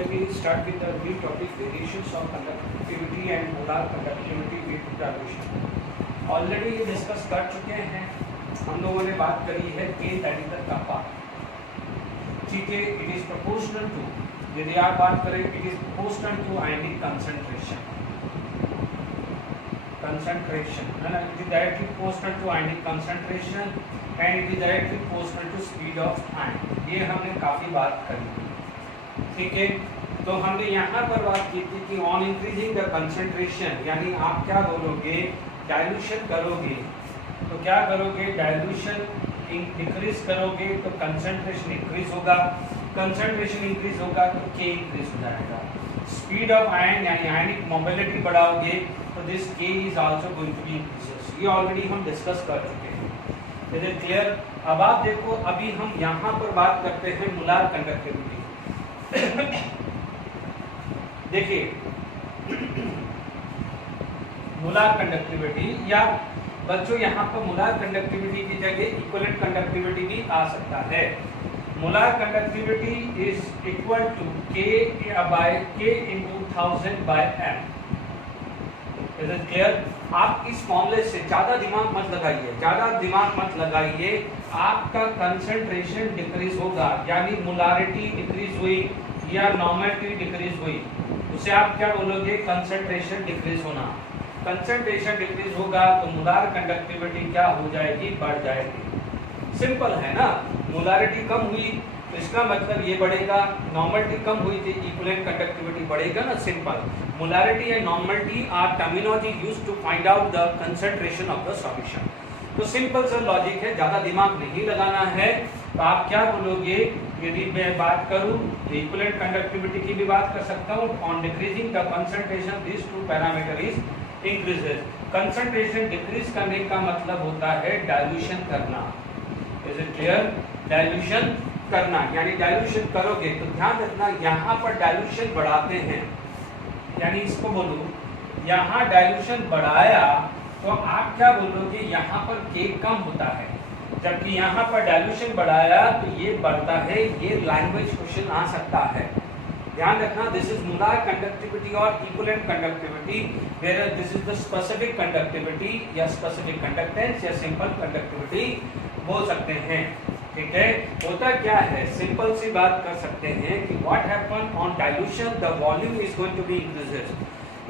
today we start with the new topic variations of conductivity and molar conductivity with dilution. Already ये discuss कर चुके हैं हम लोगों ने, बात करी है K that is the kappa, ठीक है. इट इज प्रोपोर्शनल टू, यदि आप बात करें it is proportional to ionic concentration है ना. It is directly proportional to ionic concentration and it is directly proportional to speed of ion. ये हमने काफ़ी बात करी, ठीक है. तो हमने यहाँ पर बात की थी कि ऑन इंक्रीजिंग द कंसंट्रेशन, यानी आप क्या बोलोगे, डाइल्यूशन करोगे तो क्या करोगे, डाइल्यूशन डिक्रीज करोगे तो कंसंट्रेशन इंक्रीज होगा, कंसंट्रेशन इंक्रीज होगा तो K इंक्रीज हो जाएगा. स्पीड ऑफ आयन यानी आयनिक मोबिलिटी बढ़ाओगे तो this K is also going to be increases. ये ऑलरेडी हम डिस्कस कर चुके हैं. Is it clear? अब आप देखो, अभी हम यहाँ पर बात करते हैं मोलार कंडक्टिविटी. देखिए मोलार कंडक्टिविटी, या बच्चों यहाँ पर मोलार कंडक्टिविटी की जगह इक्विवेलेंट कंडक्टिविटी भी आ सकता है. Molar conductivity is equal to K into 1000 by M. Is it clear? आप इस फॉर्मूले से ज्यादा दिमाग मत लगाइए, आपका कंसंट्रेशन डिक्रीज होगा, यानी मोलारिटी डिक्रीज हुई या नॉर्मलिटी डिक्रीज हुई, उसे आप क्या बोलोगे, कंसंट्रेशन डिक्रीज होना. कंसंट्रेशन डिक्रीज होगा तो मोलार कंडक्टिविटी क्या हो जाएगी, बढ़ जाएगी. सिंपल है ना. मोलारिटी कम हुई तो इसका मतलब ये बढ़ेगा, नॉर्मलिटी कम हुई तो इक्विवेलेंट कंडक्टिविटी बढ़ेगा ना. Simple. Molarity and normality are terminology used to find out the concentration of the solution. तो सिंपल सा लॉजिक है, ज्यादा दिमाग नहीं लगाना है. तो आप क्या बोलोगे, यदि मैं बात करूं इक्विवेलेंट कंडक्टिविटी की भी बात कर सकता हूं. On decreasing the concentration this two parameter is increases. Concentration decrease करने का मतलब होता है डाइल्यूशन करना. Is it clear? डाइल्यूशन करना, यानी डाइल्यूशन करोगे तो ध्यान रखना, यहाँ पर डाइल्यूशन बढ़ाते हैं, यानी इसको बोलो यहाँ डाइल्यूशन बढ़ाया तो आप क्या बोलोगे, यहाँ पर K कम होता है, जबकि यहाँ पर डाइल्यूशन बढ़ाया तो ये बढ़ता है. ये लैंग्वेज क्वेश्चन आ सकता है, ध्यान रखना. दिस इज मोलार कंडक्टिविटी और equivalent conductivity, where this is the specific conductivity या स्पेसिफिक कंडक्टेंस या सिंपल कंडक्टिविटी बोल सकते हैं, ठीक है. होता क्या है, सिंपल सी बात कर सकते हैं कि what happen on dilution, the volume is going to be increases.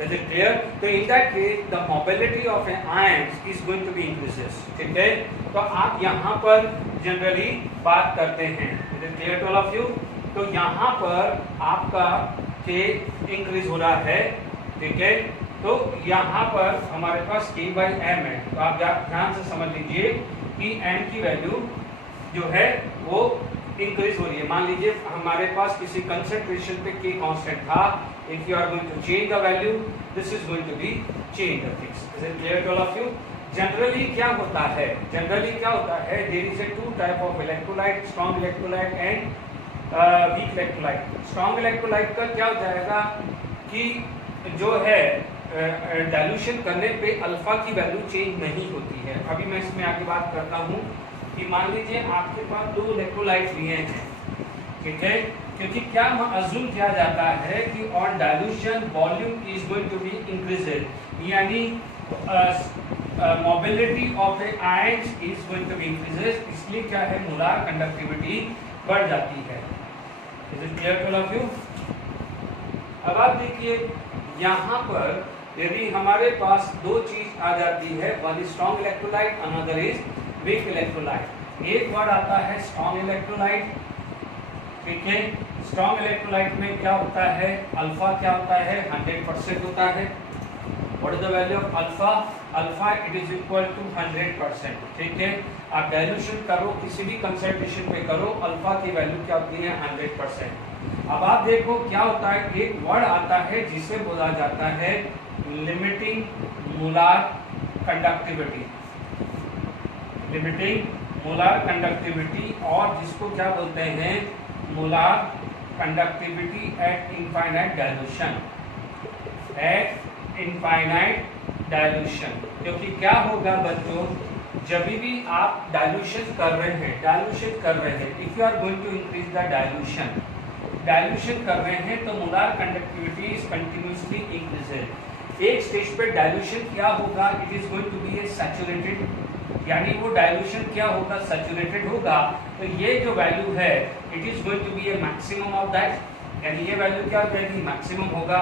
Is it clear? तो in that case the mobility of an ion is going to be increases, ठीक है. तो आप यहाँ पर जनरली बात करते हैं. Is it clear to all of you? तो यहाँ पर आपका K इंक्रीज हो रहा है, ठीक है. तो यहाँ पर हमारे पास K/M है, तो आप ध्यान से समझ लीजिए कि M की वैल्यू जो है वो इंक्रीज हो रही है. मान लीजिए हमारे पास किसी कंसंट्रेशन पे K कांस्टेंट था. If you are going to change the value, this is going to be change the things. Is it clear to all of you? Generally क्या होता है, there is a two type of electrolyte, strong electrolyte and weak electrolyte. Strong electrolyte का क्या हो जाएगा कि जो है डाइल्यूशन करने पे अल्फा की वैल्यू चेंज नहीं होती है. अभी मैं इसमें आगे बात करता हूँ कि मान लीजिए आपके पास दो इलेक्ट्रोलाइट लिए हैं, ठीक है. क्योंकि क्या अज्यूम किया जाता है कि on dilution volume is going to be increased, यानी mobility of a ions is going to be increases. इसलिए क्या है, मोलार कंडक्टिविटी बढ़ जाती है. Is it clear to all of you? अब आप देखिए यहाँ पर यदि हमारे पास दो चीज आ जाती है, one is strong electrolyte, another is weak electrolyte. एक वर्ड आता है स्ट्रॉन्ग इलेक्ट्रोलाइट, ठीक है. स्ट्रॉन्ग इलेक्ट्रोलाइट में क्या होता है, अल्फा क्या होता है, 100% होता है. What is the value of alpha? Alpha it is equal to 100%, ठीक है. आप डाइल्यूशन करो, किसी भी कंसंट्रेशन पे करो, अल्फा की वैल्यू क्या होती है, 100%. अब आप देखो क्या होता है, एक वर्ड आता है जिसे बोला जाता है limiting molar conductivity, limiting molar conductivity, और जिसको क्या बोलते हैं, molar conductivity at infinite dilution, eight infinite dilution. क्योंकि क्या होगा बच्चों, जब भी आप डाइल्यूशन कर रहे हैं, if you are going to increase the dilution, dilution कर रहे हैं तो molar conductivity is continuously increased. एक स्टेज पे डाइल्यूशन क्या होगा, it is going to be a saturated, यानी वो डाइल्यूशन क्या होगा, सैचुरेटेड होगा। तो ये जो वैल्यू है it is going to be a maximum of that, यानी ये वैल्यू क्या हो जाएगी, मैक्सिमम होगा।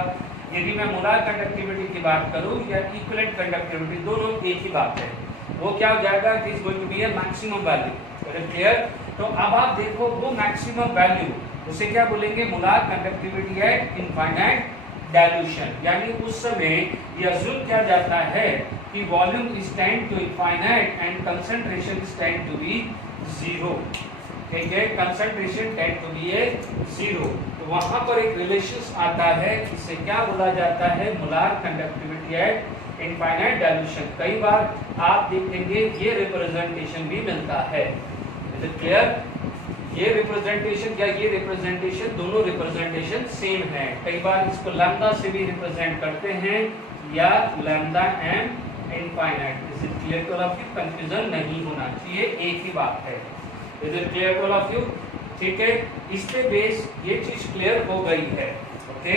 यदि मैं मोलार कंडक्टिविटी की बात करूं या इक्विवेलेंट कंडक्टिविटी, दोनों एक ही बात है, वो क्या हो जाएगा, it is going to be a maximum value. Clear? तो अब आप देखो वो मैक्सिमम वैल्यू उसे क्या बोलेंगे, molar conductivity at infinite dilution, यानी उस समय यह अज्यूम किया जाता है कि volume is tend to infinite and concentration is tend to be zero. ठीक है, concentration tend to be a zero. तो वहां पर एक रिलेशन आता है, इसे क्या बोला जाता है, molar conductivity at infinite dilution. कई बार आप देखेंगे ये रिप्रेजेंटेशन भी मिलता है। Is it clear? ये रिप्रेजेंटेशन या ये रिप्रेजेंटेशन, दोनों रिप्रेजेंटेशन सेम है। कई बार इसको लैम्डा से भी रिप्रेजेंट करते हैं या lambda M infinite. Is it clear to all of you? Confusion नहीं होना चाहिए, एक ही बात है। Is it clear to all of you? ठीक है, इस पे बेस ये चीज क्लियर हो गई है। ओके,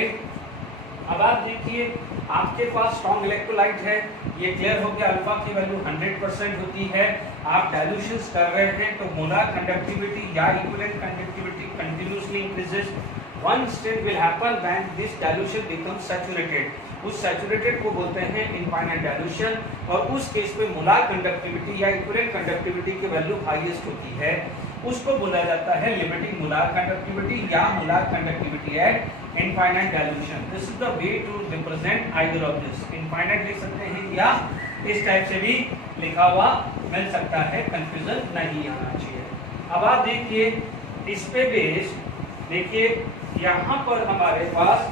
अब आप देखिए आपके पास स्ट्रॉन्ग इलेक्ट्रोलाइट है, ये क्लियर हो गया, अल्फा की वैल्यू 100% होती है। आप डाइल्यूशंस कर रहे हैं तो मोलार कंडक्टिविटी या equivalent conductivity continuously increases. One state will happen when this dilution becomes saturated. उस सैचुरेटेड को बोलते हैं इनफाइनाइट डाइल्यूशन, और उस केस में मोलार कंडक्टिविटी या इक्विवेलेंट कंडक्टिविटी की वैल्यू हाईएस्ट होती है, उसको बोला जाता है लिमिटिंग मोलार कंडक्टिविटी या molar conductivity at infinite dilution. This is the way to represent either of this. Infinite लिख सकते हैं या इस टाइप से भी लिखा हुआ मिल सकता है, कंफ्यूजन नहीं आना चाहिए। अब आप देखिए इस पे बेस, देखिए यहाँ पर हमारे पास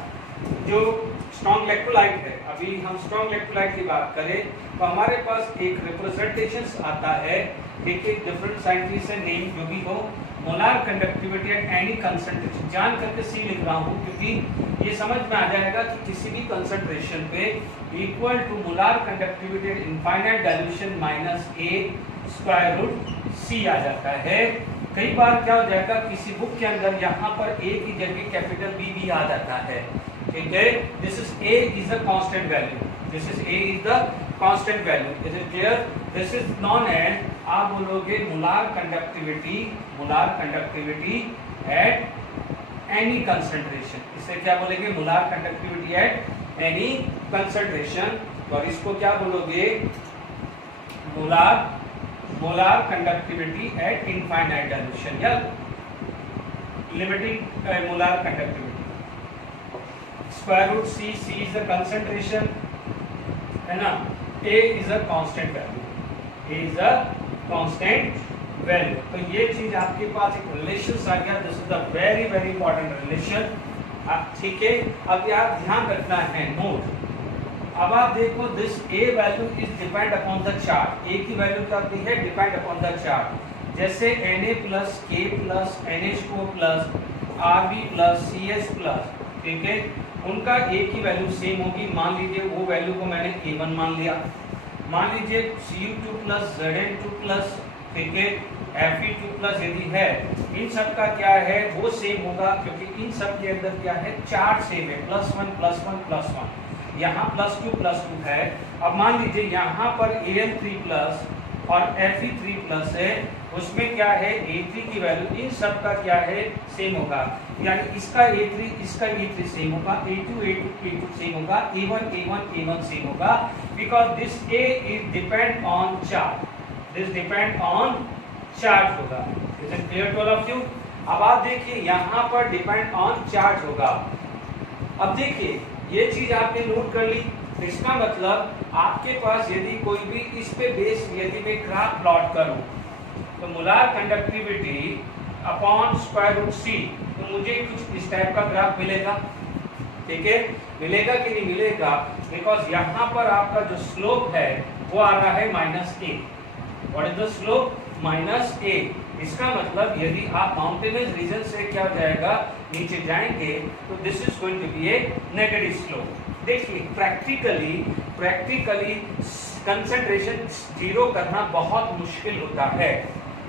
जो स्ट्रॉन्ग इलेक्ट्रोलाइट है, अभी हम स्ट्रॉन्ग इलेक्ट्रोलाइट की बात करें तो हमारे पास एक रिप्रेजेंटेशन आता है, ठीक है, डिफरेंट साइंटिस्ट से नेम जो भी हो, molar conductivity at any concentration. जान करके सी लिख रहा हूँ क्योंकि ये समझ में आ जाएगा कि किसी भी कंसंट्रेशन पे equal to molar conductivity at infinite dilution minus A square root C आ जाता है। कई बार क्या हो जाएगा, किसी बुक के अंदर यहाँ पर ए की जगह कैपिटल बी भी आ जाता है। ठीक है, this is A is a constant value, this is A is the constant value. Is it clear? This is known as, आप बोलोगे molar conductivity at any concentration. इसे क्या बोलेंगे, molar conductivity at any concentration, और इसको क्या बोलोगे, molar conductivity at infinite dilution या limiting molar conductivity. Square root C, C is the concentration, है ना, A is a constant value, A is a constant value. तो ये चीज आपके पास एक रिलेशन आ गया, this is the very very important relation. ठीक है, अब यार ध्यान रखना है, नोट। अब आप देखो this A value is depend upon the charge. A की वैल्यू क्या होती है, डिपेंड अपॉन द चार्ज। जैसे Na plus K plus NH2 plus Rb plus CS plus, ठीक है, उनका ए की वैल्यू सेम होगी। मान लीजिए वो वैल्यू को मैंने A1 मान लिया, मान लीजिए Cu2 प्लस Zn2 प्लस, ठीक है, Fe2 प्लस यदि है, इन सब का क्या है वो सेम होगा क्योंकि इन सब के अंदर क्या है, चार्ज सेम है, +1 +1 +1, यहाँ +2 है। अब मान लीजिए यहाँ पर Al3 प्लस और Fe3 प्लस है, उसमें क्या है A3 की वैल्यू इन सब का क्या है सेम होगा, यानी इसका A3 इसका A3 सेम होगा, A2 सेम होगा, A1 सेम होगा, because this A is depend on charge, this depend on charge होगा। Is it clear to all of you? अब आप देखिए यहाँ पर डिपेंड ऑन चार्ज होगा। अब देखिए ये चीज आपने नोट कर ली, इसका मतलब आपके पास यदि कोई भी इस पे बेस यदि मैं ग्राफ प्लॉट करूं तो molar conductivity upon square root C, तो मुझे कुछ इस टाइप का ग्राफ मिलेगा। ठीक है, मिलेगा कि नहीं मिलेगा, बिकॉज यहाँ पर आपका जो स्लोप है वो आ रहा है -a। What is the slope? -a। इसका मतलब यदि आप माउंटेनस रीजन से क्या हो जाएगा, नीचे जाएंगे तो this is going to be a negative slope. देखिए प्रैक्टिकली कंसंट्रेशन जीरो करना बहुत मुश्किल होता है।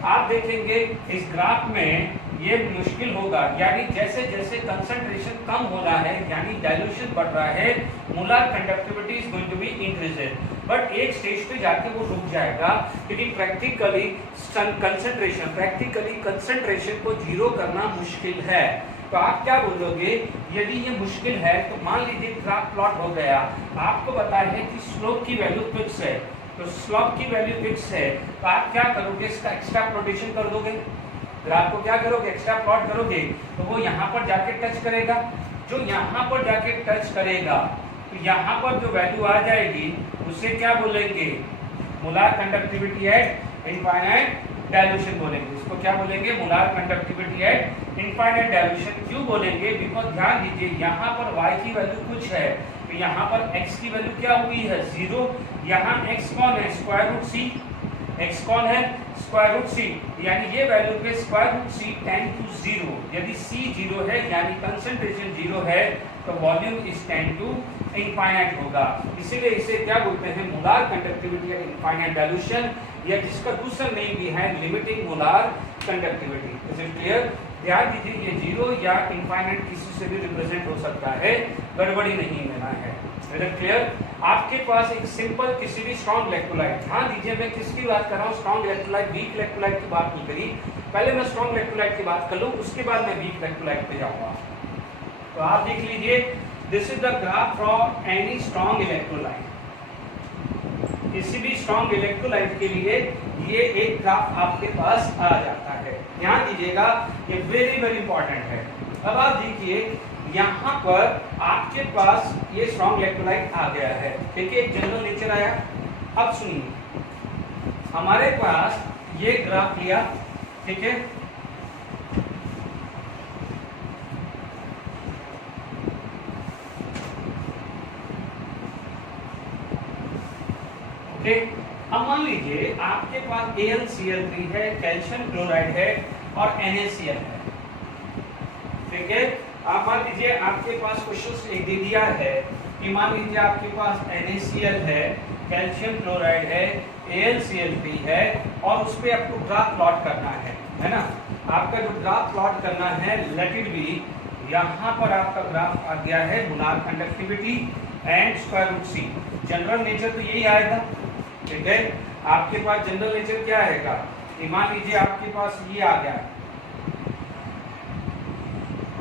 आप देखेंगे इस ग्राफ में ये मुश्किल होगा, यानी जैसे जैसे कंसंट्रेशन कम हो रहा है यानी डाइल्यूशन बढ़ रहा है, molar conductivity is going to be increased, but एक स्टेज पे जाके वो रुक जाएगा, क्योंकि प्रैक्टिकली कंसंट्रेशन को जीरो करना मुश्किल है। तो आप क्या बोलोगे, यदि ये मुश्किल है तो मान लीजिए ग्राफ प्लॉट हो गया, आपको पता है कि स्लोप की वैल्यू फिक्स है, तो स्लोप की वैल्यू फिक्स है, तो आप क्या करोगे, इसका एक्स्ट्रा प्लॉटेशन कर दोगे, ग्राफ को क्या करोगे, एक्स्ट्रा प्लॉट करोगे, तो वो यहाँ पर जाके टच करेगा, जो यहाँ पर जाके टच करेगा तो यहाँ पर जो वैल्यू आ जाएगी उसे क्या बोलेंगे, molar conductivity at infinite dilution बोलेंगे। इसको क्या बोलेंगे, molar conductivity at infinite dilution. क्यों बोलेंगे, बिकॉज ध्यान दीजिए यहाँ पर y की वैल्यू कुछ है, तो यहाँ पर x की वैल्यू क्या हुई है, 0। यहाँ x कौन है, स्क्वायर रूट c, x कौन है, स्क्वायर रूट c, यानी ये वैल्यू पे square root c tend to 0। यदि c 0 है यानी कंसंट्रेशन 0 है, तो volume is tend to infinite होगा। इसीलिए इसे क्या बोलते हैं, molar conductivity at infinite dilution, या जिसका दूसरा नेम भी है limiting molar conductivity. Is it clear? ध्यान दीजिए ये 0 या इनफाइनाइट किसी से भी रिप्रेजेंट हो सकता है, गड़बड़ी नहीं लेना है। Is it clear? आपके पास एक सिंपल किसी भी स्ट्रॉन्ग इलेक्ट्रोलाइट, ध्यान दीजिए मैं किसकी बात कर रहा हूँ, स्ट्रॉन्ग इलेक्ट्रोलाइट, वीक इलेक्ट्रोलाइट की बात नहीं करी, पहले मैं स्ट्रॉन्ग इलेक्ट्रोलाइट की बात कर लूँ, उसके बाद मैं वीक इलेक्ट्रोलाइट पे जाऊंगा। तो आप देख लीजिए, this is the graph for any strong electrolyte. किसी भी स्ट्रॉन्ग इलेक्ट्रोलाइट के लिए ये एक ग्राफ आपके पास आ जाता है। ध्यान दीजिएगा, ये वेरी वेरी इंपॉर्टेंट है। अब आप देखिए यहाँ पर आपके पास ये स्ट्रॉन्ग इलेक्ट्रोलाइट आ गया है, ठीक है, एक जनरल नेचर आया। अब सुनिए, हमारे पास ये ग्राफ लिया, ठीक है, अब मान लीजिए आपके पास AlCl3 है, कैल्शियम क्लोराइड है और NaCl है, ठीक है। आप मान लीजिए आपके पास क्वेश्चन एक दे दिया है कि मान लीजिए आपके पास NaCl है, कैल्शियम क्लोराइड है, AlCl3 है और उस पे आपको ग्राफ प्लॉट करना है ना। आपका जो ग्राफ प्लॉट करना है, लेट इट बी, यहाँ पर आपका ग्राफ आ गया है molar conductivity and square root c। General nature तो यही आएगा, ठीक है। आपके पास जनरल नेचर क्या आएगा, मान लीजिए आपके पास ये आ गया,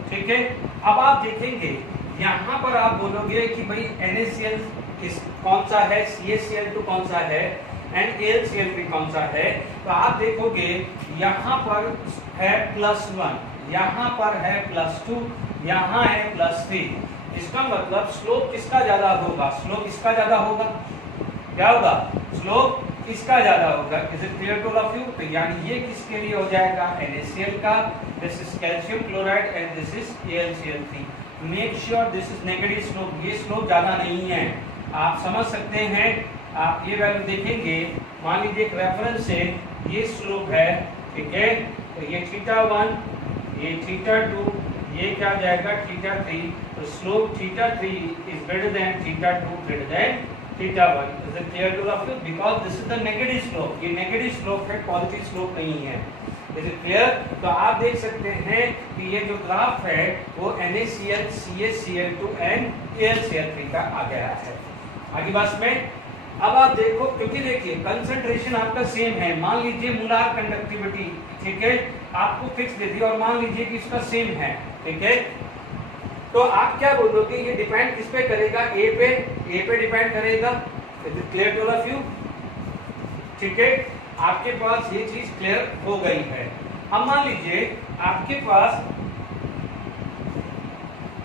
ठीक है। अब आप देखेंगे यहाँ पर आप बोलोगे कि भाई NaCl कौन सा है, CaCl2 कौन सा है एंड AlCl3 कौन सा है। तो आप देखोगे यहाँ पर है +1, यहाँ पर है +2, यहाँ है +3। इसका मतलब स्लोप किसका ज्यादा होगा, स्लोप इसका ज्यादा होगा, क्या होगा, स्लोप इसका ज्यादा होगा। Is it clear to all of you? तो यानी ये किसके लिए हो जाएगा, NaCl का, this is calcium chloride and this is AlCl3। Make sure this is negative slope, ये स्लोप ज्यादा नहीं है, आप समझ सकते हैं। आप ये वैल्यू देखेंगे, मान लीजिए एक रेफरेंस से ये स्लोप है, ठीक है, तो ये θ1, ये θ2, ये क्या जाएगा θ3, तो slope θ3 is greater than θ2 greater than θ1। Is it clear to all of you? Because this is the negative slope, ये नेगेटिव स्लोप है, पॉजिटिव स्लोप नहीं है। Is it clear? तो आप देख सकते हैं कि ये जो ग्राफ है वो NaCl, CaCl2 एंड AlCl3 का आ गया है। आगे बात में अब आप देखो, क्योंकि देखिए कंसंट्रेशन आपका सेम है, मान लीजिए मोलार कंडक्टिविटी, ठीक है, आपको फिक्स दे दी और मान लीजिए कि इसका सेम है, ठीक है, तो आप क्या बोलोगे, ये डिपेंड किस पे करेगा, ए पे डिपेंड करेगा। Is it clear to all of you? ठीक है, आपके पास ये चीज क्लियर हो गई है। अब मान लीजिए आपके पास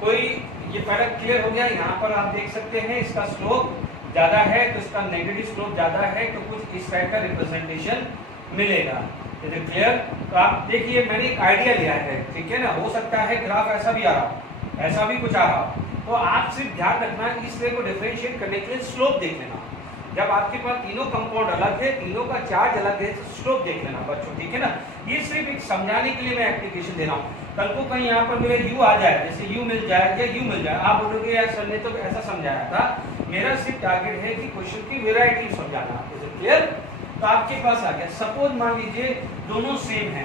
कोई, ये पहले क्लियर हो गया, यहाँ पर आप देख सकते हैं इसका स्लोप ज्यादा है तो इसका नेगेटिव स्लोप ज्यादा है, तो कुछ इस टाइप का रिप्रेजेंटेशन मिलेगा। Is it clear? तो आप देखिए मैंने एक आइडिया लिया है, ठीक है ना, हो सकता है ग्राफ ऐसा भी आ रहा, ऐसा भी कुछ आ रहा, तो आप सिर्फ ध्यान रखना इस रे को डिफरेंशिएट करने के लिए स्लोप देख लेना। जब आपके पास तीनों कंपाउंड अलग है, तीनों का चार्ज अलग है, तो स्लोप देख लेना बच्चों, ठीक है ना। ये सिर्फ एक समझाने के लिए मैं एप्लीकेशन दे रहा हूँ। कल को कहीं यहाँ पर मेरे u आ जाए, जैसे u मिल जाए या u मिल जाए, आप बोलोगे यार सर ने तो ऐसा समझाया था, मेरा सिर्फ टारगेट है कि क्वेश्चन की वेराइटी समझाना। क्लियर? तो आपके पास आ गया, सपोज मान लीजिए दोनों सेम है,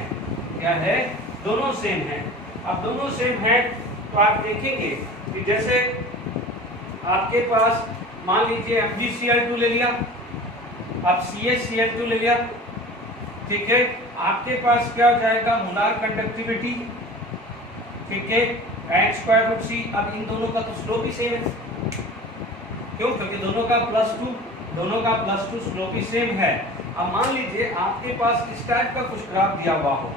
क्या है, दोनों सेम है। अब दोनों सेम है तो आप देखेंगे कि जैसे आपके पास मान लीजिए MgCl2 ले लिया, अब CaCl2 ले लिया, ठीक है, आपके पास क्या हो जाएगा मोलार कंडक्टिविटी, ठीक है, n²√c। अब इन दोनों का तो स्लोप ही सेम है, क्यों? क्योंकि दोनों का +2 स्लोप ही सेम है। अब मान लीजिए आपके पास इस टाइप का कुछ ग्राफ दिया हुआ हो,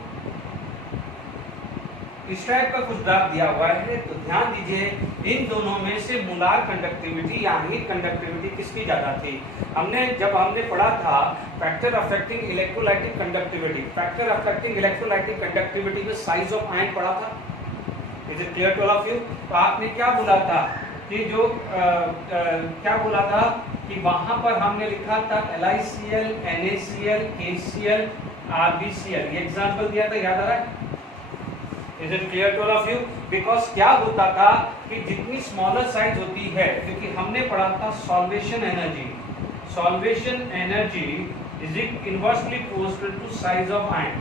इस टाइप का कुछ ग्राफ दिया हुआ है, तो ध्यान दीजिए इन दोनों में से मोलार कंडक्टिविटी यानी कंडक्टिविटी किसकी ज्यादा थी? जब हमने पढ़ा था factor affecting electrolytic conductivity, factor affecting electrolytic conductivity में साइज ऑफ आयन पढ़ा था। Is it clear to all of you? तो आपने क्या बोला था कि जो क्या बोला था कि वहां पर हमने लिखा था LiCl, NaCl, KCl, RbCl, ये एग्जांपल दिया था, याद आ रहा है? Is it clear to all of you? Because क्या होता था कि जितनी स्मॉलर साइज होती है, क्योंकि हमने पढ़ा था solvation energy is inversely proportional to size of ion.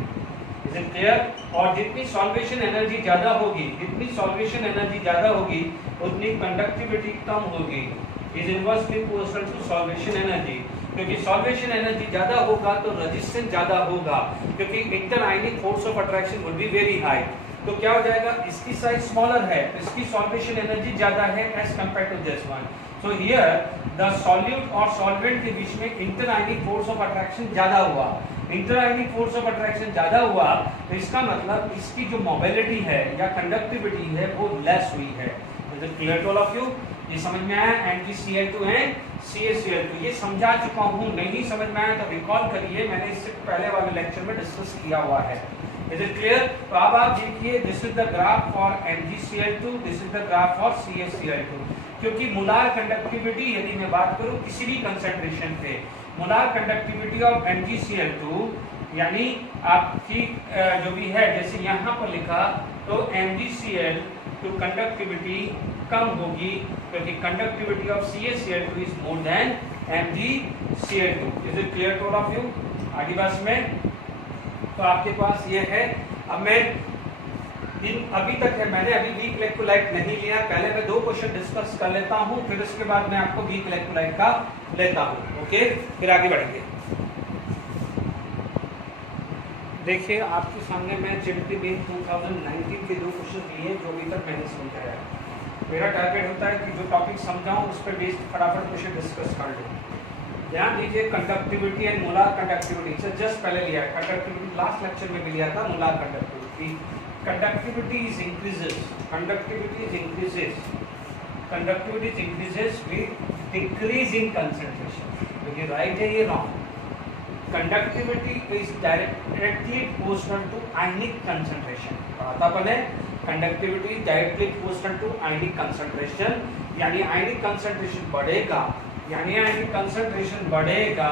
Is it clear? और जितनी सॉल्वेशन एनर्जी ज्यादा होगी, उतनी कंडक्टिविटी कम होगी। Is inversely proportional to solvation energy, क्योंकि सॉल्वेशन एनर्जी ज्यादा होगा तो रेजिस्टेंस ज्यादा होगा, क्योंकि inter ionic force of attraction will be very high. तो क्या हो जाएगा, इसकी साइज स्मॉलर है, इसकी सॉल्वेशन एनर्जी ज्यादा है as compare to this one. So here the solute और सॉल्वेंट के बीच में inter ionic force of attraction ज्यादा हुआ, तो इसका मतलब इसकी जो मोबिलिटी है या कंडक्टिविटी है वो लेस हुई है। Is it clear to all of you? ये समझ में आया? MgCl2 एंड CaCl2 ये समझा चुका हूँ, नहीं समझ में आया तो रिकॉल करिए, मैंने इससे पहले वाले लेक्चर में डिस्कस किया हुआ है। Is it clear? तो अब आप देखिए this is the graph for MgCl2, this is the graph for CaCl2। क्योंकि मोलार कंडक्टिविटी यदि मैं बात करूं किसी भी कंसंट्रेशन पे, मोलार कंडक्टिविटी ऑफ MgCl2 यानी आपकी जो भी है, जैसे यहाँ पर लिखा तो MgCl2 कंडक्टिविटी कम होगी, क्योंकि conductivity of CaCl2 is more than MgCl2। Is it clear to all of you? आगे बात में तो आपके पास ये है। अब मैं अभी तक है, मैंने अभी वीक इलेक्ट्रोलाइट नहीं लिया, पहले मैं 2 क्वेश्चन डिस्कस कर लेता हूं, फिर उसके बाद मैं आपको वीक इलेक्ट्रोलाइट का लेता हूं। ओके, फिर आगे बढ़ेंगे। देखिए आपके सामने मैं JEE मेन 2019 के 2 क्वेश्चन लिए जो अभी तक मैंने समझाया। मेरा टारगेट होता है कि जो टॉपिक समझाऊं उस पर बेस्ड फटाफट क्वेश्चन डिस्कस कर लूं। ध्यान दीजिए कंडक्टिविटी एंड मोलार कंडक्टिविटी से जस्ट पहले लिया, कंडक्टिविटी लास्ट लेक्चर में भी लिया था। Molar conductivity, conductivity is increases with decrease in concentration. तो ये राइट है, ये wrong? Conductivity is directly proportional to ionic concentration. पता पड़े conductivity directly proportional to ionic concentration, यानी आयनिक कंसंट्रेशन बढ़ेगा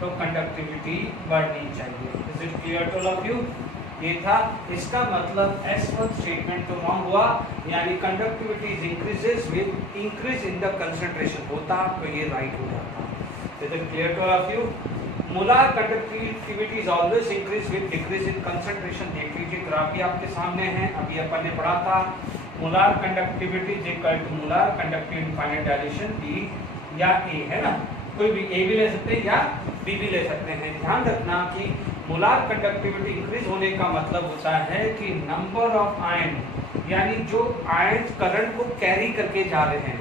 तो कंडक्टिविटी बढ़नी चाहिए। Is it clear to all of you? ये था, इसका मतलब S1 स्टेटमेंट तो रॉन्ग हुआ, यानी conductivity is increases with increase in the concentration होता तो ये राइट हो जाता। Is it clear to all of you? Molar conductivity is always increase with decrease in concentration. देख लीजिए ग्राफ भी आपके सामने है, अभी अपन ने पढ़ा था molar conductivity is equal to molar conductivity final dilution D या A, है ना? कोई भी A भी ले सकते हैं या B भी ले सकते हैं। ध्यान रखना कि मोलार कंडक्टिविटी इंक्रीज होने का मतलब होता है कि नंबर ऑफ आयन, यानी जो आयन करंट को कैरी करके जा रहे हैं,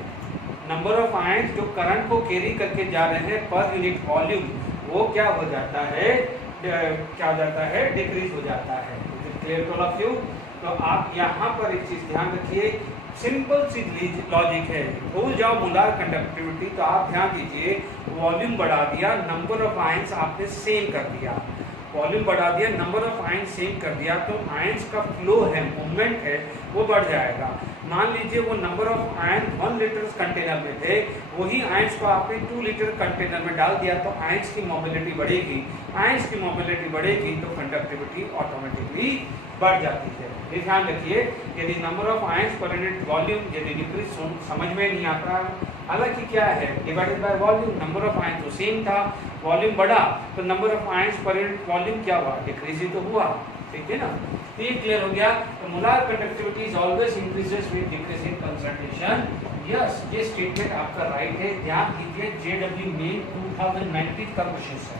नंबर ऑफ आयन जो करंट को कैरी करके जा रहे हैं पर यूनिट वॉल्यूम, वो क्या हो जाता है, डिक्रीज हो जाता है। Clear to all of you? तो आप यहाँ पर एक चीज ध्यान रखिए, सिंपल सी लॉजिक है, भूल जाओ मोलार कंडक्टिविटी, तो आप ध्यान दीजिए वॉल्यूम बढ़ा दिया, नंबर ऑफ आयंस आपने सेम कर दिया, वॉल्यूम बढ़ा दिया, नंबर ऑफ आयंस सेम कर दिया, तो आयंस का फ्लो है, मूवमेंट है, वो बढ़ जाएगा। मान लीजिए वो number of ion 1 litre container में थे, वही आयंस को आपने 2 लीटर कंटेनर में डाल दिया, तो आयंस की मोबिलिटी बढ़ेगी, आयंस की मोबिलिटी बढ़ेगी तो कंडक्टिविटी ऑटोमेटिकली बढ़ जाती है। ये ध्यान रखिए, यदि number of ions per unit volume यदि डिक्रीज समझ में नहीं आता, हालांकि क्या है divided by volume, number of ions तो सेम था, वॉल्यूम बढ़ा तो number of ions per unit volume क्या हुआ, डिक्रीज ही तो हुआ। ठीक है ना। तो ये क्लियर हो गया। तो molar conductivity is always increases with decreasing concentration. Yes, ये स्टेटमेंट आपका राइट है। ध्यान दीजिए, जेडब्ल्यू मेन 2019 का क्वेश्चन है।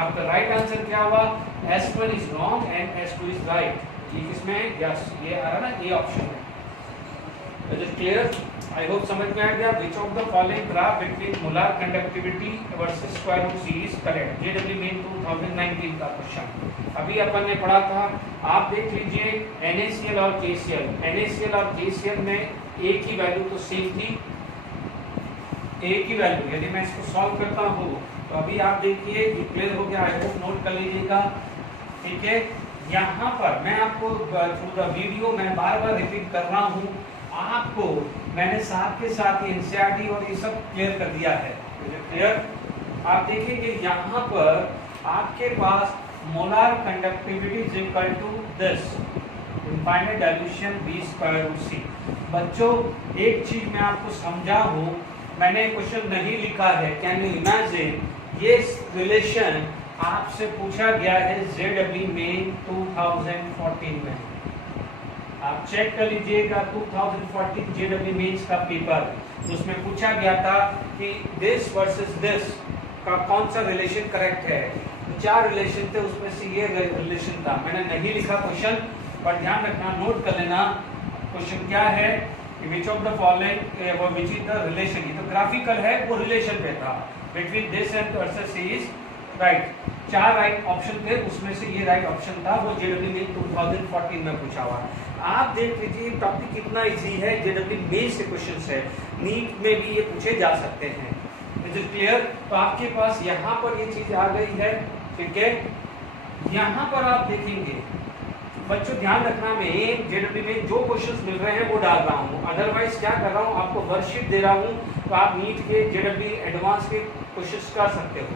आपका राइट आंसर क्या हुआ? S1 is wrong and S2 is right. ये किसमें है? यस, ये आ रहा ना, ये ऑप्शन है। Is it clear? I hope समझ में आ गया। Which of the following graph between molar conductivity versus square root C is correct? J W Main 2019 का क्वेश्चन अभी अपन ने पढ़ा था। आप देख लीजिए NaCl और KCl, NaCl और KCl में एक ही वैल्यू तो सेम थी, एक ही वैल्यू। यदि मैं इसको सॉल्व करता हूँ तो अभी आप देखिए क्लियर हो गया। आई होप नोट कर लीजिएगा, ठीक है। यहाँ पर मैं आपको थ्रू द वीडियो मैं बार बार रिपीट कर रहा हूँ, आपको मैंने साथ के साथ एनसीईआरटी और ये सब क्लियर कर दिया है। क्लियर? आप देखेंगे यहाँ पर आपके पास molar conductivity is equal to this infinite dilution V square root C। बच्चों एक चीज मैं आपको समझा हूँ, मैंने क्वेश्चन नहीं लिखा है। कैन यू इमेजिन, ये रिलेशन आपसे पूछा गया है जेडब्ल्यू मेन 2014 में। आप चेक कर लीजिएगा 2014 जेडब्ल्यू मेंस का पेपर, उसमें पूछा गया था कि दिस वर्सेस दिस का कौन सा रिलेशन करेक्ट है। तो 4 रिलेशन थे, उसमें से ये रिलेशन था। मैंने नहीं लिखा क्वेश्चन, पर ध्यान रखना, नोट कर लेना। क्वेश्चन क्या है? Which of the following which is the relation. ये तो ग्राफिकल है, वो रिलेशन पे था between this and versus C is right. 4 right option थे, उसमें से ये राइट ऑप्शन था, वो जेडब्ल्यू मेन 2014 में पूछा हुआ। आप देख लीजिए टॉपिक कितना इजी है, जेडब्ल्यू मेन से क्वेश्चंस है, नीट में भी ये पूछे जा सकते हैं। Is it clear? तो आपके पास यहाँ पर ये चीज आ गई है, ठीक है। यहाँ पर आप देखेंगे बच्चों, ध्यान रखना, मैं जेडब्ल्यू में जो क्वेश्चंस मिल रहे हैं वो डाल रहा हूँ, अदरवाइज क्या कर रहा हूँ, आपको वर्कशीट दे रहा हूँ, तो आप नीट के जेडब्ल्यू एडवांस के क्वेश्चंस कर सकते हो,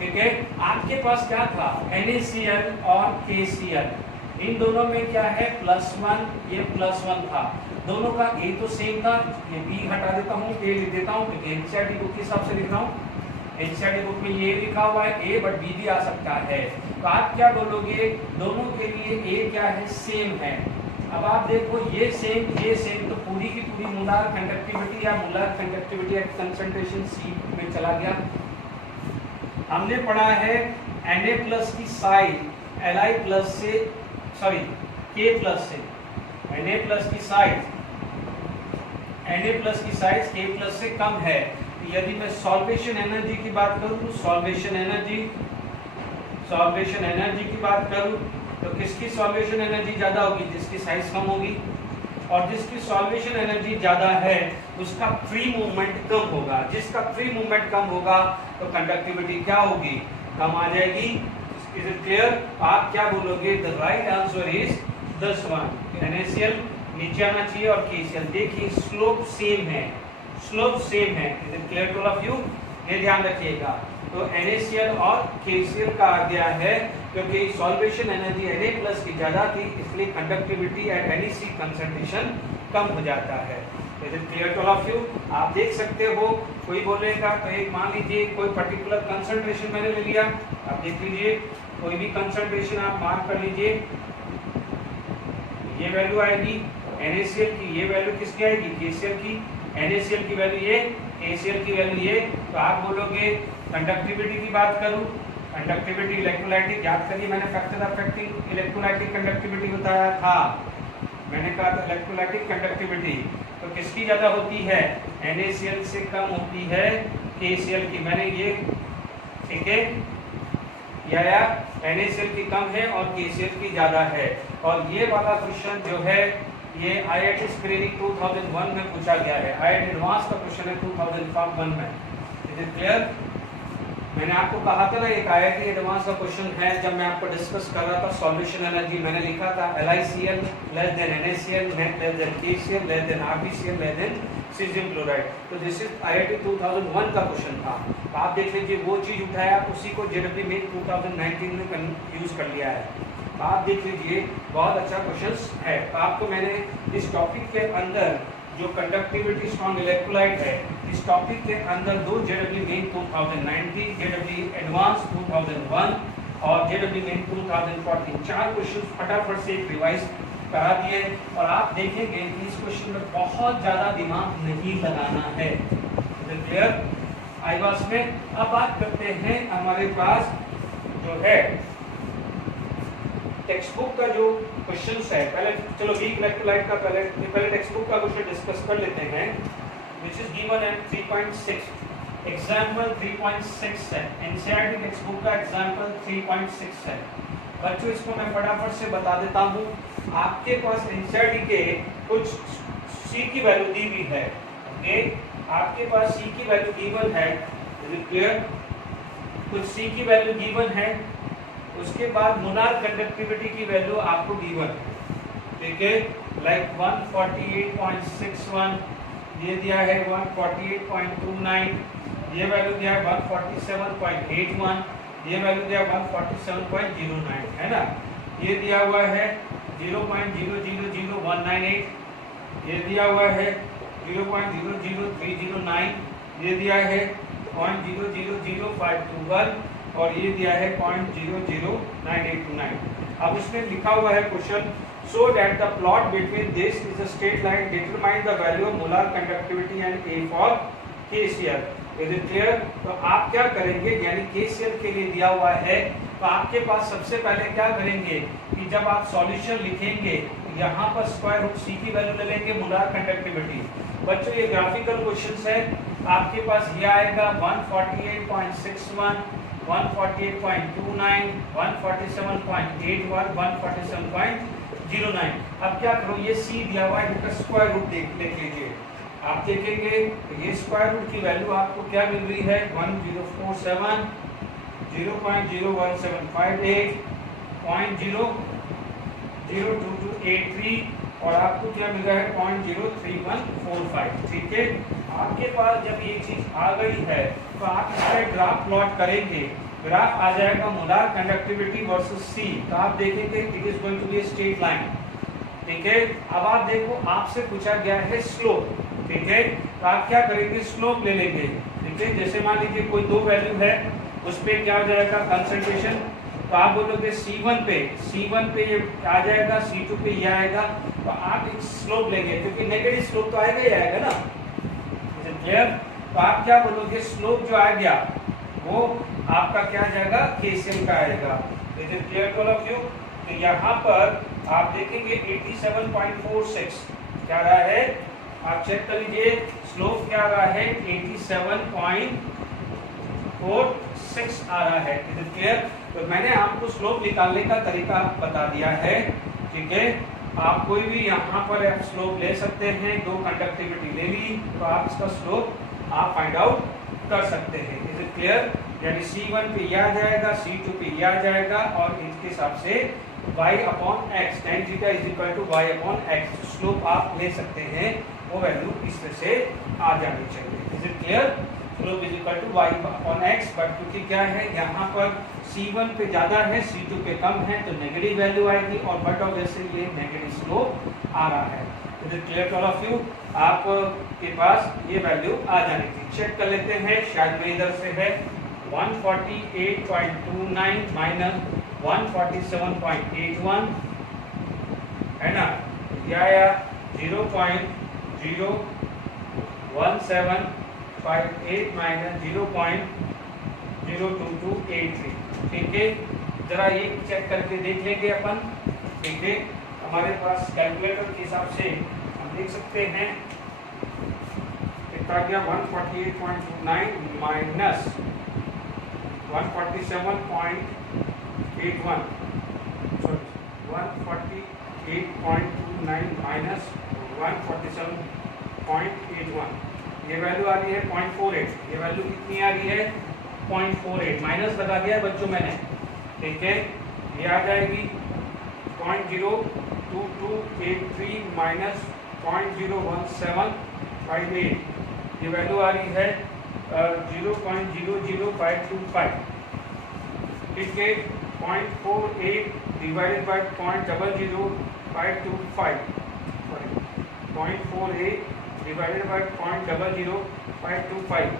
ठीक है। आपके पास क्या था? NaCl और KCl, इन दोनों में क्या है? +1, ये +1 था। दोनों का A तो सेम था, ये B हटा देता हूँ, A लिख देता हूँ, क्योंकि एनसीईआरटी बुक के हिसाब से लिख रहा हूँ। एनसीईआरटी बुक में ये लिखा हुआ है A, बट B भी आ सकता है। तो आप क्या बोलोगे? दोनों के लिए A क्या है? सेम है। अब आप देखो, ये सेम, तो पूरी की पूरी मोलार कंडक्टिविटी या molar conductivity eight concentration C में चला गया। हमने पढ़ा है Na+ की साइड Li+ से, सॉरी K+ से, Na+ की साइड K+ से कम है। यदि मैं सॉल्वेशन एनर्जी की बात करूं, सॉल्वेशन एनर्जी की बात करूं, तो किसकी सॉल्वेशन एनर्जी ज्यादा होगी? जिसकी साइज कम होगी। और जिसकी सॉल्वेशन एनर्जी ज्यादा है उसका फ्री मूवमेंट कम होगा। जिसका फ्री मूवमेंट कम होगा तो कंडक्टिविटी क्या होगी? कम आ जाएगी। Is it clear? आप क्या बोलोगे? The right answer is this one. NaCl नीचे आना चाहिए और KCl। देखिए स्लोप सेम है, is it clear to all of you? ये ध्यान रखिएगा। तो NaCl और KCl का आ गया है, क्योंकि सॉल्वेशन एनर्जी Na+ की ज्यादा थी, इसलिए कंडक्टिविटी एट NaC कंसंट्रेशन कम हो जाता है। Is it clear to all of you? आप देख सकते हो, कोई बोलेगा तो एक मान लीजिए कोई पर्टिकुलर कंसंट्रेशन मैंने ले लिया, आप देख लीजिए कोई भी कंसंट्रेशन आप मार्क कर लीजिए, ये वैल्यू आएगी NaCl की, ये वैल्यू किसकी आएगी? KCl की। NaCl की वैल्यू ये, KCl की वैल्यू ये। तो आप बोलोगे कंडक्टिविटी की बात करूं, कंडक्टिविटी इलेक्ट्रोलाइटिक, याद करिए मैंने फैक्टर अफेक्टिंग इलेक्ट्रोलाइटिक कंडक्टिविटी बताया था। मैंने कहा था इलेक्ट्रोलाइटिक कंडक्टिविटी तो किसकी ज्यादा होती है? NaCl से कम होती है KCl की। मैंने ये, ठीक है, या NaCl की कम है और KCl की ज्यादा है। और ये वाला क्वेश्चन जो है ये IIT स्क्रीनिंग 2001 में पूछा गया है। IIT एडवांस का क्वेश्चन है 2001 में। Is it clear? मैंने आपको कहा था ना एक IIT एडवांस का क्वेश्चन है, जब मैं आपको डिस्कस कर रहा था सॉल्यूशन एनर्जी, मैंने लिखा था LiCl less than NaCl less than KCl less than RbCl less than caesium chloride. तो दिस इज IIT 2001 का क्वेश्चन था। तो आप देख लीजिए वो चीज उठाया, उसी को जेडब्ल्यू मेन 2019 में यूज कर लिया है। आप देख लीजिए बहुत अच्छा क्वेश्चन है। तो आपको मैंने इस टॉपिक के अंदर जो कंडक्टिविटी स्ट्रॉन्ग इलेक्ट्रोलाइट है, इस टॉपिक के अंदर 2 जेडब्ल्यू मेन 2019, जेडब्ल्यू एडवांस 2001 और जेडब्ल्यू मेन 2014 चार क्वेश्चन फटाफट से रिवाइज करा दिए और आप देखेंगे कि इस क्वेश्चन में बहुत ज्यादा दिमाग नहीं लगाना है। क्लियर आईवास में। अब बात करते हैं हमारे पास जो है टेक्स्ट बुक का जो क्वेश्चंस है, पहले चलो वीक इलेक्ट्रोलाइट का पहले टेक्स्ट बुक का क्वेश्चन डिस्कस कर लेते हैं, which is given at 3.6 example 3.6 है। एनसीईआरटी टेक्स्ट बुक का एग्जांपल 3.6 है। बच्चों इसको मैं फटाफट से बता देता हूँ। आपके पास एनसीईआरटी के कुछ सी की वैल्यू दी हुई है। ओके, आपके पास सी की वैल्यू गिवन है, क्लियर, कुछ सी की वैल्यू गिवन है। उसके बाद मोलार कंडक्टिविटी की वैल्यू आपको गिवन है, ठीक है, लाइक 148.61 ये दिया है, 148.29 ये वैल्यू दिया है, 147.81 ये वैल्यू दिया है, 147.09 है ना। ये दिया हुआ है 0.000198 ये दिया हुआ है, 0.00309 ये दिया है, 0.000521 और ये दिया है 0.009829। अब इसमें लिखा हुआ है question, so that the plot between this is a straight line, determine the value of molar conductivity and A for KCL. Is it clear? तो आप क्या करेंगे, यानी केसीएल के लिए दिया हुआ है, तो आपके पास सबसे पहले क्या करेंगे कि जब आप सॉल्यूशन लिखेंगे यहाँ पर स्क्वायर रूट सी की वैल्यू ले लेंगे मोलार कंडक्टिविटी। बच्चों ये ग्राफिकल क्वेश्चंस है, आपके पास ये आएगा 148.61 148.29 147.81 147.09। अब क्या करो, ये सी दिया हुआ है, इसका स्क्वायर रूट देख लीजिए। आप देखेंगे ये स्क्वायर रूट की वैल्यू आपको क्या मिल रही है, 1047 0.01758 0.02283 और आपको क्या मिल रहा है 0.03145। ठीक है, आपके पास जब ये चीज आ गई है तो आप इसका ग्राफ प्लॉट करेंगे। ग्राफ आ जाएगा मोलार कंडक्टिविटी वर्सेस सी, तो आप देखेंगे it is going to be straight line. ठीक है, अब आप देखो आपसे पूछा गया है स्लोप। ठीक है, तो आप क्या करेंगे, स्लोप ले लेंगे। ठीक है, जैसे मान लीजिए कोई दो वैल्यू है, उस पे क्या हो जाएगा कंसंट्रेशन, तो आप बोलोगे C1 पे ये आ जाएगा, C2 पे ये आएगा, तो आप एक स्लोप लेंगे क्योंकि नेगेटिव स्लोप तो आएगा ही आएगा ना। क्लियर? तो आप क्या बोलोगे, स्लोप जो आ गया वो आपका क्या आ जाएगा, केसीएल का आएगा। Is it clear to all of you? तो यहाँ पर आप देखेंगे 87.46 क्या रहा है, आप चेक कर लीजिए, स्लोप क्या आ रहा है 87.46 आ रहा है। Is it clear? तो मैंने आपको स्लोप निकालने का तरीका बता दिया है। ठीक है, आप कोई भी यहाँ पर आप स्लोप ले सकते हैं, दो कंडक्टिविटी ले ली तो आप इसका स्लोप आप फाइंड आउट कर सकते हैं। Is it clear? यानी C1 पे ये आ जाएगा, C2 पे ये आ जाएगा और इसके हिसाब से y/x tan theta is equal to y/x slope आप ले सकते हैं, वो वैल्यू इस तरह से आ जानी चाहिए। Is it clear? Slope is equal to y/x, but क्योंकि क्या है यहाँ पर C1 पे ज्यादा है, C2 पे कम है, तो नेगेटिव वैल्यू आएगी और बट ऑब्वियसली ये नेगेटिव स्लोप आ रहा है। Is it clear to all of you? आपके पास ये वैल्यू आ जानी थी। चेक कर लेते हैं, शायद मेरी इधर से है 148.29 माइनस 147.81 है ना, या 0.01758 माइनस 0.02283। ठीक है, जरा ये चेक करके देख लेंगे अपन। ठीक है, हमारे पास कैलकुलेटर के हिसाब से हम देख सकते हैं, कितना गया 148.29 माइनस 147.81 148.29 माइनस 147.81 ये वैल्यू आ रही है 0.48। ये वैल्यू कितनी आ रही है 0.48, माइनस लगा दिया है बच्चों मैंने। ठीक है, ये आ जाएगी 0.02283 माइनस 0.01758 ये वैल्यू आ रही है 0.00525। ठीक है, 0.48 डिवाइडेड बाय 0.00525 0.48 डिवाइडेड बाय 0.00525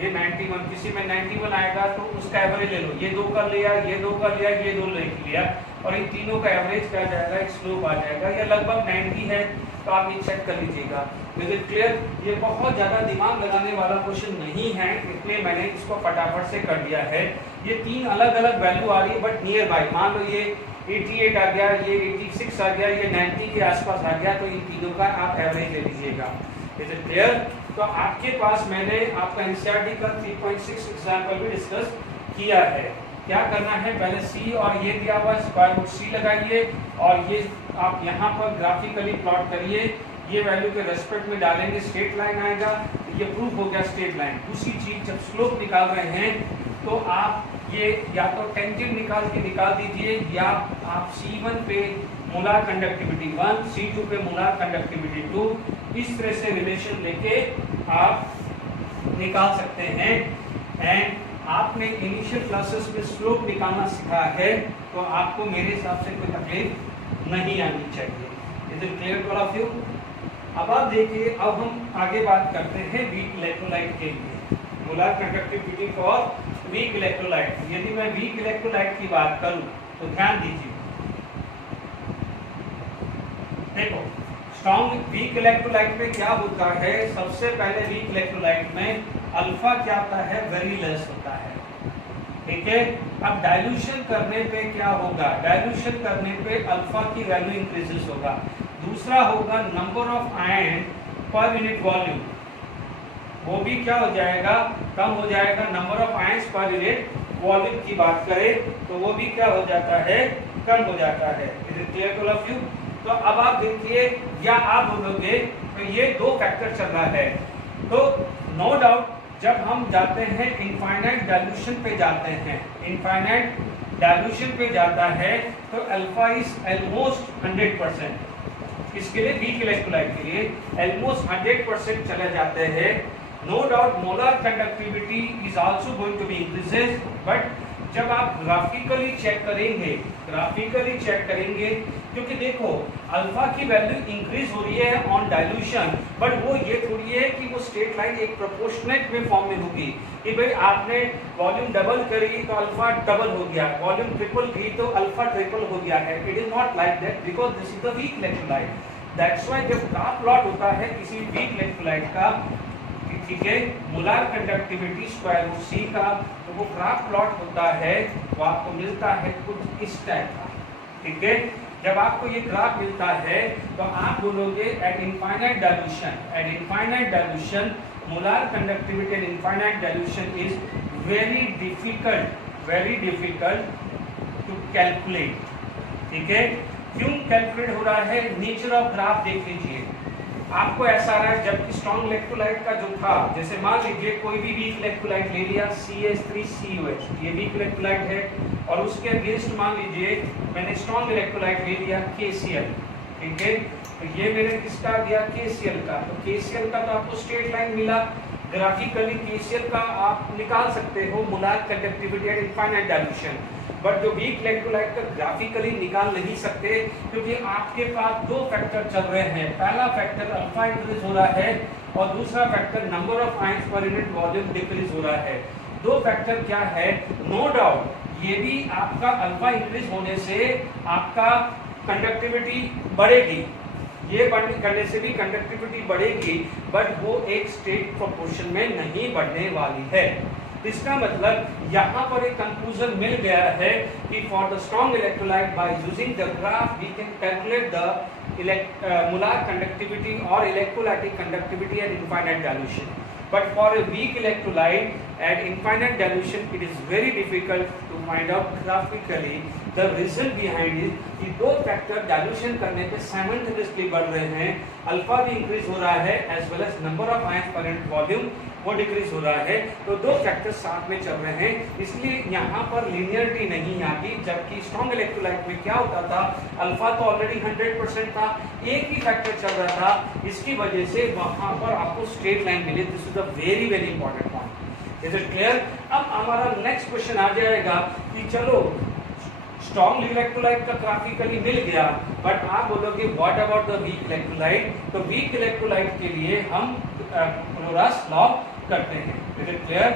ये 91, किसी में 91 आएगा तो उसका एवरेज ले लो, ये 2 कर लिया, ये 2 कर लिया, ये 2 लिख लिया, और इन तीनों का एवरेज क्या जाएगा, एक स्लोप आ जाएगा। ये लगभग 90 है, तो आप ये चेक कर लीजिएगा। Is it clear? ये बहुत ज़्यादा दिमाग लगाने वाला क्वेश्चन नहीं है, इसलिए मैंने इसको फटाफट से कर दिया है। ये 3 अलग अलग वैल्यू आ रही है बट नियर बाय, मान लो ये 88 आ गया, ये 86 आ गया, ये 90 के आसपास आ गया, तो इन तीनों का आप एवरेज ले लीजिएगा। Is it clear? तो आपके पास मैंने आपका एनसीईआरटी का 3.6 एग्जाम्पल भी डिस्कस किया है। क्या करना है, पहले सी और ये दिया हुआ स्क्वायर रूट सी लगाइए, और ये आप यहाँ पर ग्राफिकली प्लॉट करिए, ये वैल्यू के रेस्पेक्ट में डालेंगे, स्ट्रेट लाइन आएगा, ये प्रूफ हो गया स्ट्रेट लाइन। दूसरी चीज, जब स्लोप निकाल रहे हैं तो आप ये या तो टेंजेंट निकाल दीजिए, या आप C1 पे मोलार कंडक्टिविटी 1, C2 पे मोलार कंडक्टिविटी 2, इस तरह से रिलेशन लेके आप निकाल सकते हैं। एंड आपने इनिशियल क्लासेस में स्लोप निकालना सीखा है, तो आपको मेरे हिसाब से कोई तकलीफ नहीं आनी चाहिए। Is it clear to all of you? अब आप देखिए, अब हम आगे बात करते हैं वीक इलेक्ट्रोलाइट के लिए, molar conductivity for weak electrolyte. यदि मैं वीक इलेक्ट्रोलाइट की बात करूं तो ध्यान दीजिए, देखो स्ट्रॉन्ग वीक इलेक्ट्रोलाइट में क्या होता है, सबसे पहले वीक इलेक्ट्रोलाइट में अल्फा क्या होता है, वेरी लेस होता है, ठीक है। अब डाइल्यूशन करने पे क्या होगा, डाइल्यूशन करने पे अल्फा की वैल्यू इंक्रीजेस होगा। दूसरा होगा नंबर ऑफ आयन पर यूनिट वॉल्यूम, वो भी क्या हो जाएगा, कम हो जाएगा। Number of ions per unit volume की बात करें तो वो भी क्या हो जाता है, कम हो जाता है। Is it clear two of you? तो अब आप देखिए, या आप बोलोगे तो ये 2 फैक्टर चल रहा है, तो नो डाउट जब हम जाते हैं इनफाइनाइट डाइल्यूशन पे जाते हैं, इनफाइनाइट डाइल्यूशन पे जाता है तो अल्फा इज ऑलमोस्ट 100%, इसके लिए वीक इलेक्ट्रोलाइट के लिए ऑलमोस्ट 100% चले जाते हैं। No doubt molar conductivity is also going to be increases, but जब आप ग्राफिकली चेक करेंगे, क्योंकि देखो अल्फा की वैल्यू इंक्रीज हो रही है ऑन डाइल्यूशन, बट वो ये थोड़ी है कि वो स्ट्रेट लाइन एक प्रोपोर्शनेट में फॉर्म में होगी कि भाई आपने वॉल्यूम डबल करी तो अल्फा डबल हो गया, वॉल्यूम ट्रिपल की तो अल्फा ट्रिपल हो गया है। It is not like that, because this is the weak electrolyte. That's why जब ग्राफ प्लॉट होता है किसी वीक इलेक्ट्रोलाइट का, ठीक है, मोलार कंडक्टिविटी स्क्वायर रूट सी का, तो वो ग्राफ प्लॉट होता है, वो आपको मिलता है कुछ इस टाइप का, ठीक है। जब आपको ये ग्राफ मिलता है तो आप बोलोगे at infinite dilution molar conductivity at infinite dilution is very difficult to calculate, ठीक है। क्यों कैलकुलेट हो रहा है, नेचर ऑफ ग्राफ देख लीजिए। आपको ऐसा आ रहा है, जबकि स्ट्रॉन्ग इलेक्ट्रोलाइट का जो था, जैसे मान लीजिए कोई भी वीक इलेक्ट्रोलाइट ले लिया CH3COH, ये वीक इलेक्ट्रोलाइट है, और उसके अगेंस्ट मान लीजिए मैंने स्ट्रॉन्ग इलेक्ट्रोलाइट ले लिया KCl, ठीक है। तो ये मैंने किसका दिया, KCl का, तो KCl का तो आपको स्ट्रेट लाइन मिला, ग्राफिकली KCl का आप निकाल सकते हो molar conductivity at infinite dilution, but जो वीक इलेक्ट्रोलाइट का ग्राफिकली निकाल नहीं सकते, क्योंकि आपके पास 2 फैक्टर चल रहे हैं। पहला फैक्टर अल्फा इंक्रीज हो रहा है, और दूसरा factor number of ions per unit volume decrease हो रहा है। 2 फैक्टर क्या है, नो डाउट ये भी आपका अल्फा इंक्रीज होने से आपका कंडक्टिविटी बढ़ेगी, ये करने से भी कंडक्टिविटी बढ़ेगी, बट वो एक स्ट्रेट प्रोपोर्शन में नहीं बढ़ने वाली है। इसका मतलब यहाँ पर एक कंक्लूजन मिल गया है कि for the strong electrolyte by using the graph we can calculate the molar conductivity और electrolytic conductivity at infinite dilution, but for a weak electrolyte at infinite dilution it is very difficult to find out graphically the reason behind it कि 2 factor dilution करने पे simultaneously बढ़ रहे हैं, alpha भी increase हो रहा है as well as number of ions per unit volume वो डिक्रीज हो रहा है, तो 2 फैक्टर साथ में चल रहे हैं, इसलिए यहाँ पर लिनियरिटी नहीं आती। जबकि स्ट्रॉन्ग इलेक्ट्रोलाइट में क्या होता था, अल्फा तो ऑलरेडी 100% था, एक ही फैक्टर चल रहा था, इसकी वजह से वहां पर आपको स्ट्रेट लाइन मिली। This is a very very important point. Is it clear? अब हमारा नेक्स्ट क्वेश्चन आ जाएगा कि चलो स्ट्रॉन्ग इलेक्ट्रोलाइट का ग्राफिकली मिल गया, बट आप बोलोगे what about the weak electrolyte. तो वीक इलेक्ट्रोलाइट के लिए हम क्लोरस लॉ करते हैं। Is it clear?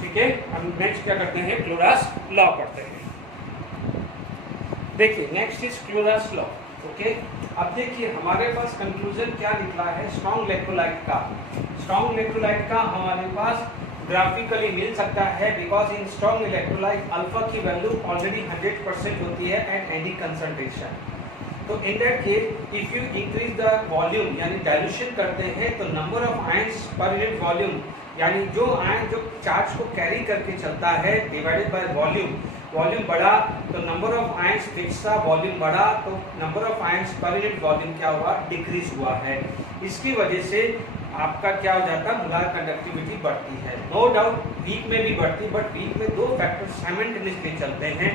ठीक है, हम नेक्स्ट क्या करते हैं, क्लोरास लॉ पढ़ते हैं। देखिए नेक्स्ट इज क्लोरास लॉ। ओके, अब देखिए हमारे पास कंक्लूजन क्या निकला है स्ट्रॉन्ग इलेक्ट्रोलाइट का। स्ट्रॉन्ग इलेक्ट्रोलाइट का हमारे पास ग्राफिकली मिल सकता है because in strong electrolyte alpha की वैल्यू ऑलरेडी 100% होती है एट एनी कंसंट्रेशन। तो in that case if you increase the volume यानी डाइल्यूशन करते हैं तो number of ions per unit volume यानी जो आयन जो चार्ज को कैरी करके चलता है डिवाइडेड बाय वॉल्यूम, वॉल्यूम बढ़ा तो नंबर ऑफ आयंस फिक्स था, वॉल्यूम बढ़ा तो number of ions per unit volume क्या हुआ, डिक्रीज हुआ है। इसकी वजह से आपका क्या हो जाता है, मोलार कंडक्टिविटी बढ़ती है। नो डाउट वीक में भी बढ़ती, बट वीक में दो फैक्टर साइमल्टेनियसली चलते हैं।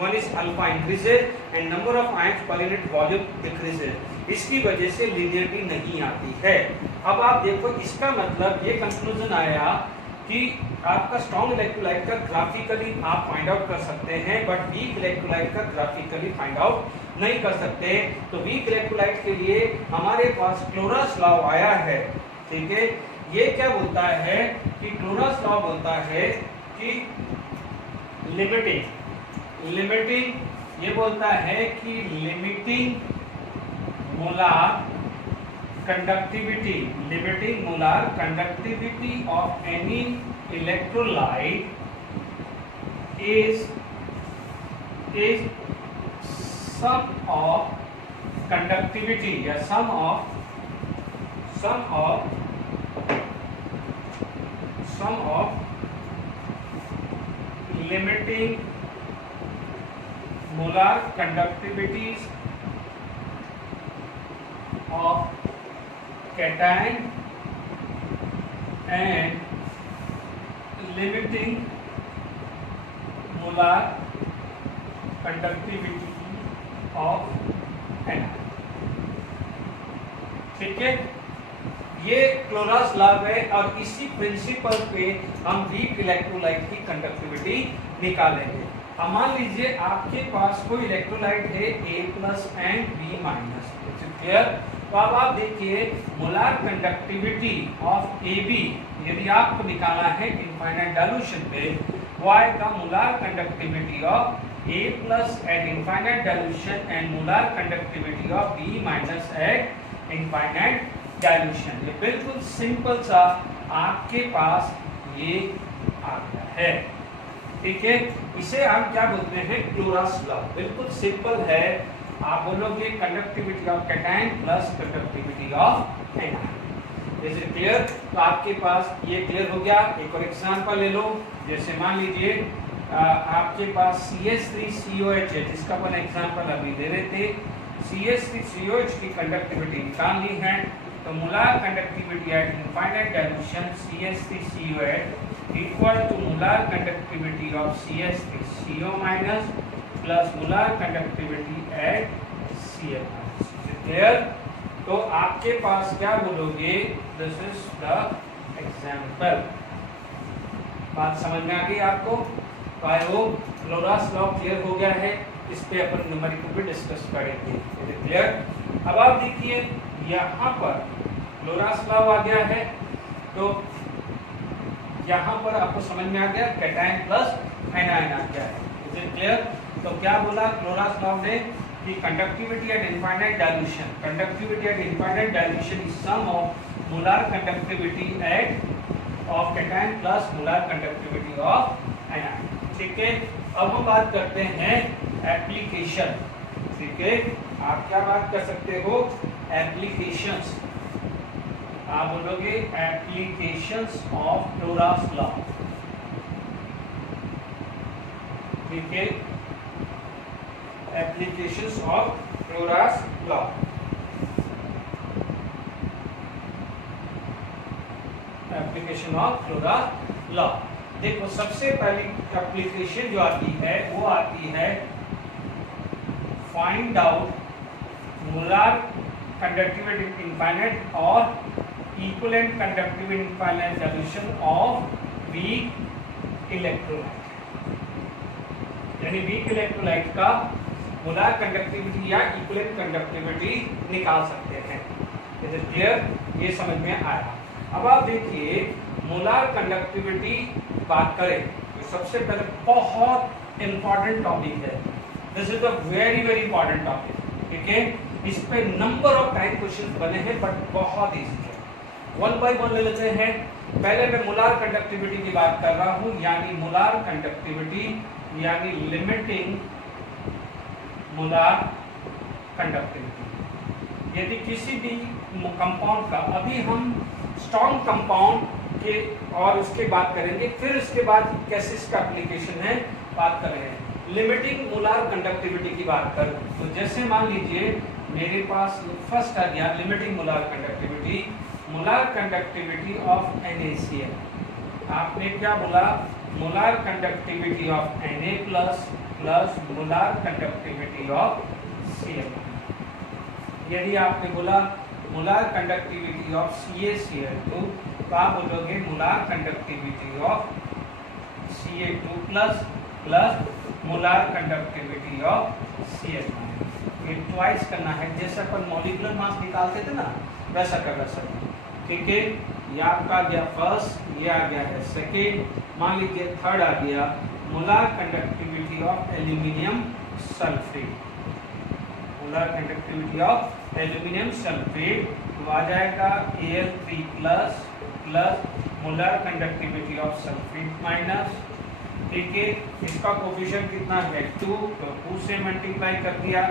One is alpha increases and number of ions per unit volume decreases. इसकी वजह से लीनियरिटी नहीं आती है। अब आप देखो इसका मतलब ये कंक्लूजन आया कि आपका स्ट्रॉन्ग इलेक्ट्रोलाइट का ग्राफिकली आप फाइंड आउट कर सकते हैं बट वीक इलेक्ट्रोलाइट का ग्राफिकली फाइंड आउट नहीं कर सकते। तो वीक इलेक्ट्रोलाइट के लिए हमारे पास क्लोरास लॉ आया है। ठीक है, ये क्या बोलता है कि क्लोरास लॉ बोलता है कि लिमिटिंग ये बोलता है कि limiting molar conductivity, limiting molar conductivity of any electrolyte is sum of conductivity या sum of limiting molar conductivities of cation and limiting molar conductivity of anion। ठीक है, ये क्लोरास लॉ है और इसी प्रिंसिपल पे हम वीक इलेक्ट्रोलाइट की कंडक्टिविटी निकालेंगे। अब मान लीजिए आपके पास कोई इलेक्ट्रोलाइट है A+ एंड B-। क्लियर? तो अब आप देखिए मोलार कंडक्टिविटी ऑफ AB यदि आपको निकालना है इनफाइनाइट डाइल्यूशन पे, why the molar conductivity of A+ eight infinite dilution and molar conductivity of B- eight infinite dilution. ये बिल्कुल सिंपल सा आपके पास ये आ गया है। ठीक है, इसे हम क्या बोलते हैं, क्लोरास लॉ। बिल्कुल सिंपल है, आप बोलोगे conductivity of cation plus conductivity of anion. Is it clear? तो आपके पास ये क्लियर हो गया। एक और एग्जांपल ले लो, जैसे मान लीजिए आपके पास CH3COH है जिसका अपन एग्जांपल अभी दे रहे थे। CH3COH की कंडक्टिविटी निकालनी है तो molar conductivity at infinite dilution CH3COH equal to molar conductivity of CH3CO- plus molar conductivity at Cl-। Clear? तो आपके पास क्या बोलोगे, दिस इज द एग्जांपल। बात समझ में आ गई आपको? तो आई होप क्लोरास लॉ क्लियर हो गया है। इस पे अपन न्यूमेरिकल भी डिस्कस करेंगे। क्लियर? अब आप देखिए यहाँ पर क्लोरास लॉ आ गया है तो यहाँ पर आपको समझ में आ गया कैटायन प्लस एनायन आ गया है। Is it clear? तो क्या बोला क्लोरास लॉ ने कि conductivity at infinite dilution, conductivity at infinite dilution is sum of molar conductivity at of cation plus molar conductivity of anion. ठीक है, अब हम बात करते हैं एप्लीकेशन। ठीक है, आप क्या बात कर सकते हो, एप्लीकेशंस। आप बोलोगे एप्लीकेशंस ऑफ क्लोरास लॉ। ठीक है, applications of Kohlrausch's law. Application of Kohlrausch's law. देखो सबसे पहली एप्लीकेशन जो आती है वो आती है find out molar conductivity infinite और equivalent conductivity infinite solution of weak electrolyte. यानी वीक इलेक्ट्रोलाइट का मोलार कंडक्टिविटी या इक्विवेलेंट कंडक्टिविटी निकाल सकते हैं। Is it clear? ये समझ में आया। अब आप देखिए मोलार कंडक्टिविटी बात करें तो सबसे पहले बहुत इंपॉर्टेंट टॉपिक है, this is a very very important topic, ठीक है। इस पे नंबर ऑफ टाइम क्वेश्चन बने हैं बट बहुत इजी है। वन बाय वन ले लेते हैं। पहले मैं मोलार कंडक्टिविटी की बात कर रहा हूं, यानी मोलार कंडक्टिविटी यानी लिमिटिंग मोलार कंडक्टिविटी। यदि किसी भी कंपाउंड का, अभी हम स्ट्रॉन्ग कंपाउंड के और उसके बात करेंगे, फिर उसके बाद कैसे इसका एप्लीकेशन है बात कर रहे हैं। लिमिटिंग मोलार कंडक्टिविटी की बात कर, तो जैसे मान लीजिए मेरे पास फर्स्ट आ गया limiting molar conductivity, molar conductivity of NaCl। आपने क्या बोला, molar conductivity of Na plus molar conductivity of Cl। यदि आपने बोला मोलार कंडक्टिविटी ऑफ CaCl2 तो आप बोलोगे molar conductivity of Ca2 plus molar conductivity of Cl। ये ट्वाइस करना है, जैसे अपन मॉलिक्यूलर मास निकालते थे ना वैसा करना सकते, ठीक है। ये आपका आ गया फर्स्ट, ये आ गया है सेकेंड, मान लीजिए थर्ड आ गया molar conductivity of aluminium sulphate. Molar conductivity of aluminium sulphate तो आ जाएगा Al3 plus molar conductivity of sulphate minus, ठीक है। इसका कोफिशिएंट कितना है 2, तो 2 से मल्टीप्लाई कर दिया।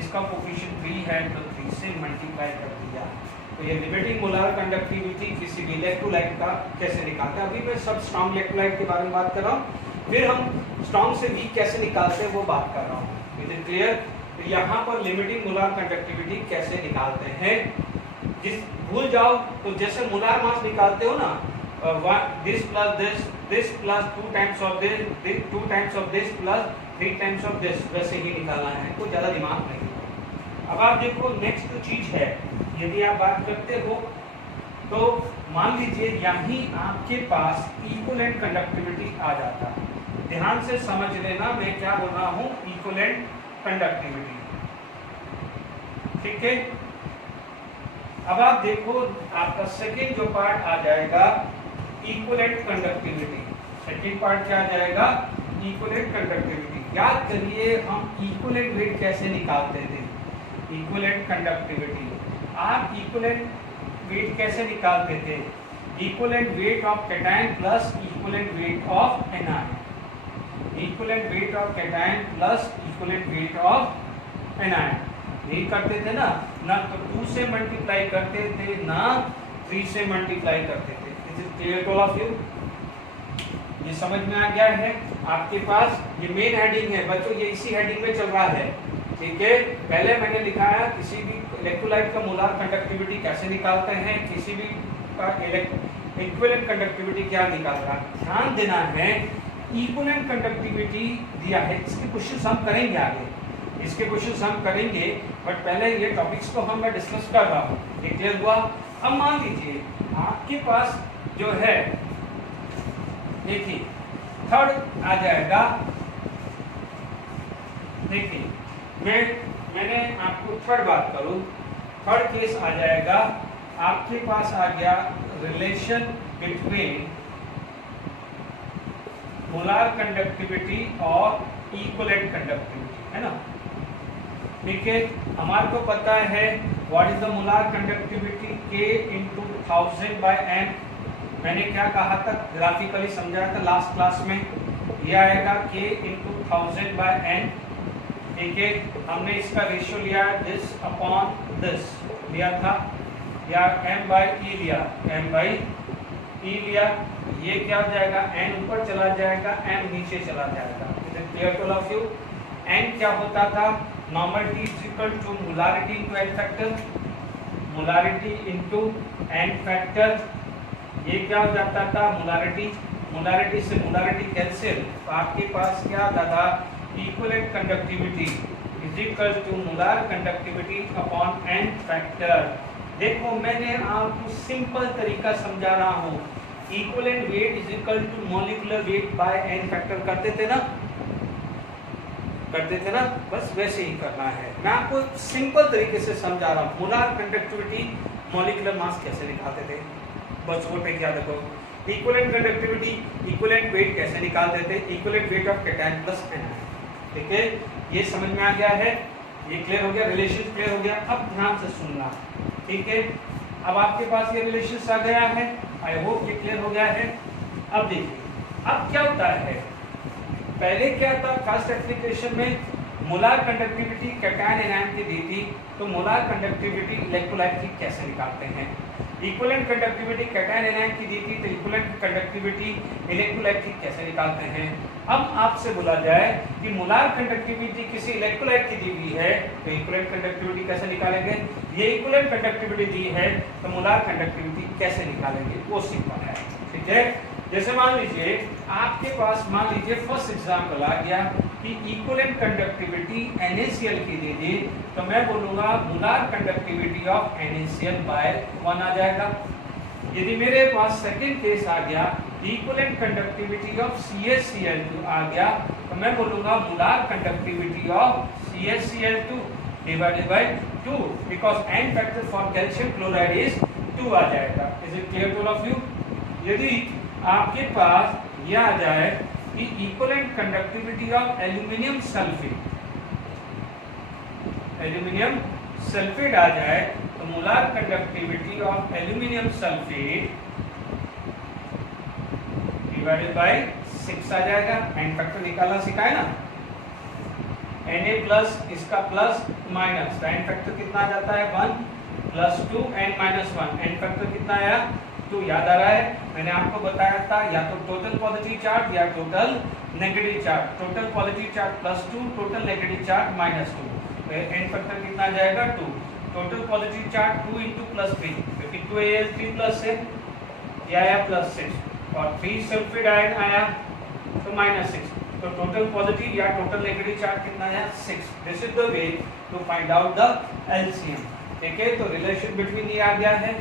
इसका कोफिशिएंट 3 है तो 3 से मल्टीप्लाई कर दिया। तो ये लिमिटिंग मोलार कंडक्टिविटी किसी भी इलेक्ट्रोलाइट का कैसे निकालते हैं, अभी मैं सब स्ट्रॉन्ग इलेक्ट्रोलाइट के बारे में बात कर रहा हूँ, फिर हम स्ट्रॉन्ग से वीक कैसे निकालते हैं वो बात कर रहा हूँ। Is it clear? तो यहाँ पर लिमिटिंग मोलार कंडक्टिविटी कैसे निकालते हैं, जिस भूल जाओ तो जैसे मोलार मास निकालते हो ना, this plus 2 times of this plus 3 times of this, वैसे ही निकालना है, कोई ज़्यादा दिमाग नहीं। अब आप देखो नेक्स्ट चीज है, यदि आप बात करते हो तो मान लीजिए यहीं आपके पास इक्विवेलेंट कंडक्टिविटी आ जाता है। ध्यान से समझ लेना मैं क्या बोल रहा हूँ, इक्विवेलेंट कंडक्टिविटी, ठीक है। अब आप देखो आपका सेकेंड जो पार्ट आ जाएगा इक्विवेलेंट कंडक्टिविटी। सेकेंड पार्ट क्या आ जाएगा, इक्विवेलेंट कंडक्टिविटी। याद करिए हम इक्विवेलेंट वेट कैसे निकालते थे, इक्विवेलेंट कंडक्टिविटी। आप इक्विवेलेंट वेट कैसे निकालते थे, equivalent weight of cation plus equivalent weight of anion, equivalent weight of cation plus equivalent weight of anion. यही करते थे ना, ना तो 2 से मल्टीप्लाई करते थे ना 3 से मल्टीप्लाई करते थे। Is it clear to all of you? ये समझ में आ गया है आपके पास? ये मेन हेडिंग है बच्चों, ये इसी हेडिंग में चल रहा है, ठीक है। पहले मैंने लिखाया किसी भी इलेक्ट्रोलाइट का मोलार कंडक्टिविटी कैसे निकालते हैं, किसी भी का इक्विवेलेंट कंडक्टिविटी क्या निकाल रहा है। ध्यान देना है इक्विवेलेंट कंडक्टिविटी दिया है, इसके क्वेश्चन हम करेंगे आगे, इसके क्वेश्चन हम करेंगे, बट पहले ये टॉपिक्स को हम मैं डिस्कस कर रहा हूँ। ये क्लियर हुआ? अब मान लीजिए आपके पास जो है, देखिए थर्ड आ जाएगा, देखिए मैंने आपको थर्ड बात करूं, थर्ड केस आ जाएगा आपके पास आ गया रिलेशन बिटवीन मोलार कंडक्टिविटी और इक्विवेलेंट कंडक्टिविटी, है ना, ठीक है। हमारे को पता है what is the molar conductivity K into 1000 by n। मैंने क्या कहा था, ग्राफिकली समझाया था लास्ट क्लास में, यह आएगा K into 1000 by n, ठीक है। हमने इसका रेशियो लिया दिस अपॉन दिस लिया था, या m by e लिया, m by e लिया, ये क्या हो जाएगा, n ऊपर चला जाएगा, m नीचे चला जाएगा। Is it clear to all of you? n क्या होता था, normality is equal to molarity into n factor, molarity into n factor. ये क्या हो जाता था, मोलारिटी से मोलारिटी कैंसिल, तो आपके पास क्या आता था, equivalent conductivity is equal to molar conductivity upon n factor. देखो मैंने आपको सिंपल तरीका समझा रहा हूँ, equivalent weight is equal to molecular weight by n factor करते थे ना, बस वैसे ही करना है। मैं आपको सिंपल तरीके से समझा रहा हूँ, मोलार कंडक्टिविटी मॉलिक्यूलर मास कैसे निकालते थे, बस वो पे क्या देखो, इक्विवेलेंट कंडक्टिविटी, इक्विवेलेंट वेट कैसे निकालते थे, equivalent weight of cation plus anion. ठीक है, ये समझ में आ गया है, ये क्लियर हो गया, रिलेशन क्लियर हो गया। अब ध्यान से सुनना, ठीक है। अब आपके पास ये रिलेशन आ गया है, आई होप ये क्लियर हो गया है। अब देखिए अब क्या होता है, पहले क्या था फर्स्ट एप्लीकेशन में मोलार कंडक्टिविटी कैटायन एनायन की दी थी, तो मोलार कंडक्टिविटी इलेक्ट्रोलाइट की कैसे निकालते हैं। इक्विवेलेंट कंडक्टिविटी कैटायन एनायन की दी थी, तो इक्विवेलेंट कंडक्टिविटी इलेक्ट्रोलाइट की कैसे निकालते हैं। अब आपसे बोला जाए कि मोलार कंडक्टिविटी किसी इलेक्ट्रोलाइट की दी हुई है, तो इक्विवेलेंट कंडक्टिविटी कैसे निकालेंगे। ये इक्विवेलेंट कंडक्टिविटी दी है, तो मोलार कंडक्टिविटी कैसे निकालेंगे, वो सिंपल है। ठीक है, जैसे मान लीजिए आपके पास, मान लीजिए फर्स्ट एग्जांपल आ गया कि इक्विवेलेंट कंडक्टिविटी NaCl की दे दी, तो मैं बोलूंगा molar conductivity of NaCl by 1 आ जाएगा। यदि मेरे पास सेकंड केस आ गया, इक्विवेलेंट कंडक्टिविटी ऑफ CaCl2 आ गया, तो मैं बोलूंगा molar conductivity of CaCl2 divided by 2, because n factor for calcium chloride is 2 आ जाएगा। Is it clear to all of you. यदि आपके पास यह आ जाए कि equivalent conductivity of aluminium sulphate, aluminium sulphate आ जाए, तो molar conductivity of aluminium sulphate divided by 6 आ जाएगा। एन फैक्टर निकालना सिखाए ना, Na प्लस इसका प्लस माइनस, तो एन फैक्टर कितना आ जाता है 1 plus 2 n minus 1, N factor कितना आया 2। याद आ रहा है, मैंने आपको बताया था या तो टोटल पॉजिटिव चार्ज या total negative charge, total positive charge plus 2, total negative charge minus 2, तो एन फैक्टर कितना आ जाएगा 2। Total positive charge 2 into plus 3, क्योंकि 2Al3 प्लस है, ये आया प्लस 6, और 3 सल्फेट आयन आया तो माइनस 6, तो टोटल पॉजिटिव या टोटल नेगेटिव चार्ज कितना आया 6। This is the way to find out the LCM. ठीक है, तो रिलेशन बिटवीन ये आ गया है,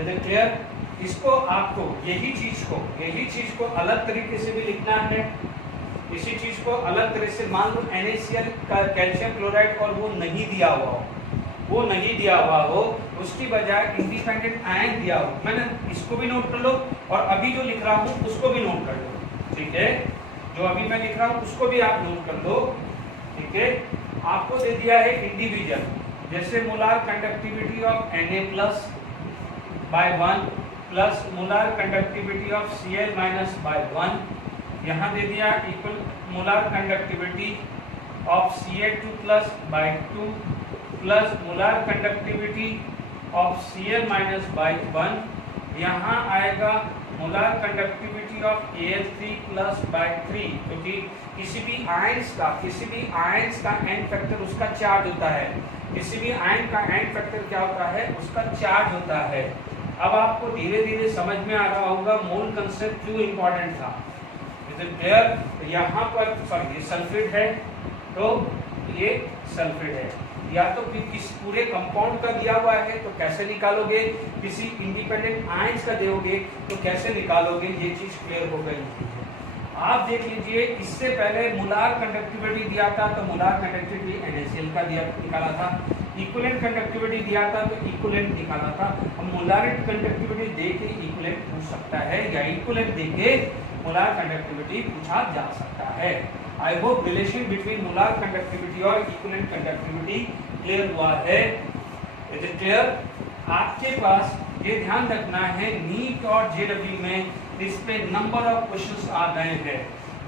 इज इट क्लियर। इसको आपको यही चीज को अलग तरीके से भी लिखना है। इसी चीज को अलग तरह से, मान लो NaCl का कैल्शियम क्लोराइड और वो नहीं दिया हुआ हो, उसकी बजाय इंडिपेंडेंट आयन दिया हो, मैंने इसको भी नोट कर लो और अभी जो लिख रहा हूँ उसको भी नोट कर लो। ठीक है, जो अभी मैं लिख रहा हूँ उसको भी आप नोट कर लो। ठीक है, आपको दे दिया है इंडिविजुअल, जैसे molar conductivity of Na plus by 1 plus molar conductivity of Cl minus by 1, यहाँ दे दिया equal molar conductivity of Ca2 plus by 2 plus molar conductivity of Cl minus by 1, यहाँ आएगा molar conductivity of Al3 plus by 3, क्योंकि किसी भी ions का N factor उसका चार्ज होता है, किसी भी आयन का एन फैक्टर क्या होता है, उसका चार्ज होता है। अब आपको धीरे धीरे समझ में आ रहा होगा मोल कंसेप्ट क्यों इंपॉर्टेंट था। Is it clear. यहाँ पर सॉरी ये सल्फेट है, तो ये सल्फेट है, या तो फिर किस पूरे कंपाउंड का दिया हुआ है तो कैसे निकालोगे, किसी इंडिपेंडेंट आयंस का दोगे तो कैसे निकालोगे, ये चीज क्लियर हो गई। आप देख लीजिए, इससे पहले मोलार कंडक्टिविटी दिया था तो मोलार कंडक्टिविटी NaCl का निकाला था, इक्विवेलेंट कंडक्टिविटी दिया था तो इक्विवेलेंट निकाला था। अब मोलार कंडक्टिविटी दे के इक्विवेलेंट पूछ सकता है या इक्विवेलेंट दे के मोलार कंडक्टिविटी पूछा जा सकता है। I hope relation between molar conductivity और इक्विवेलेंट कंडक्टिविटी क्लियर हुआ है। Is it clear. आपके पास ये ध्यान रखना है, नीट और जेडब्ल्यू में इस पे नंबर ऑफ क्वेश्चंस आ गए हैं।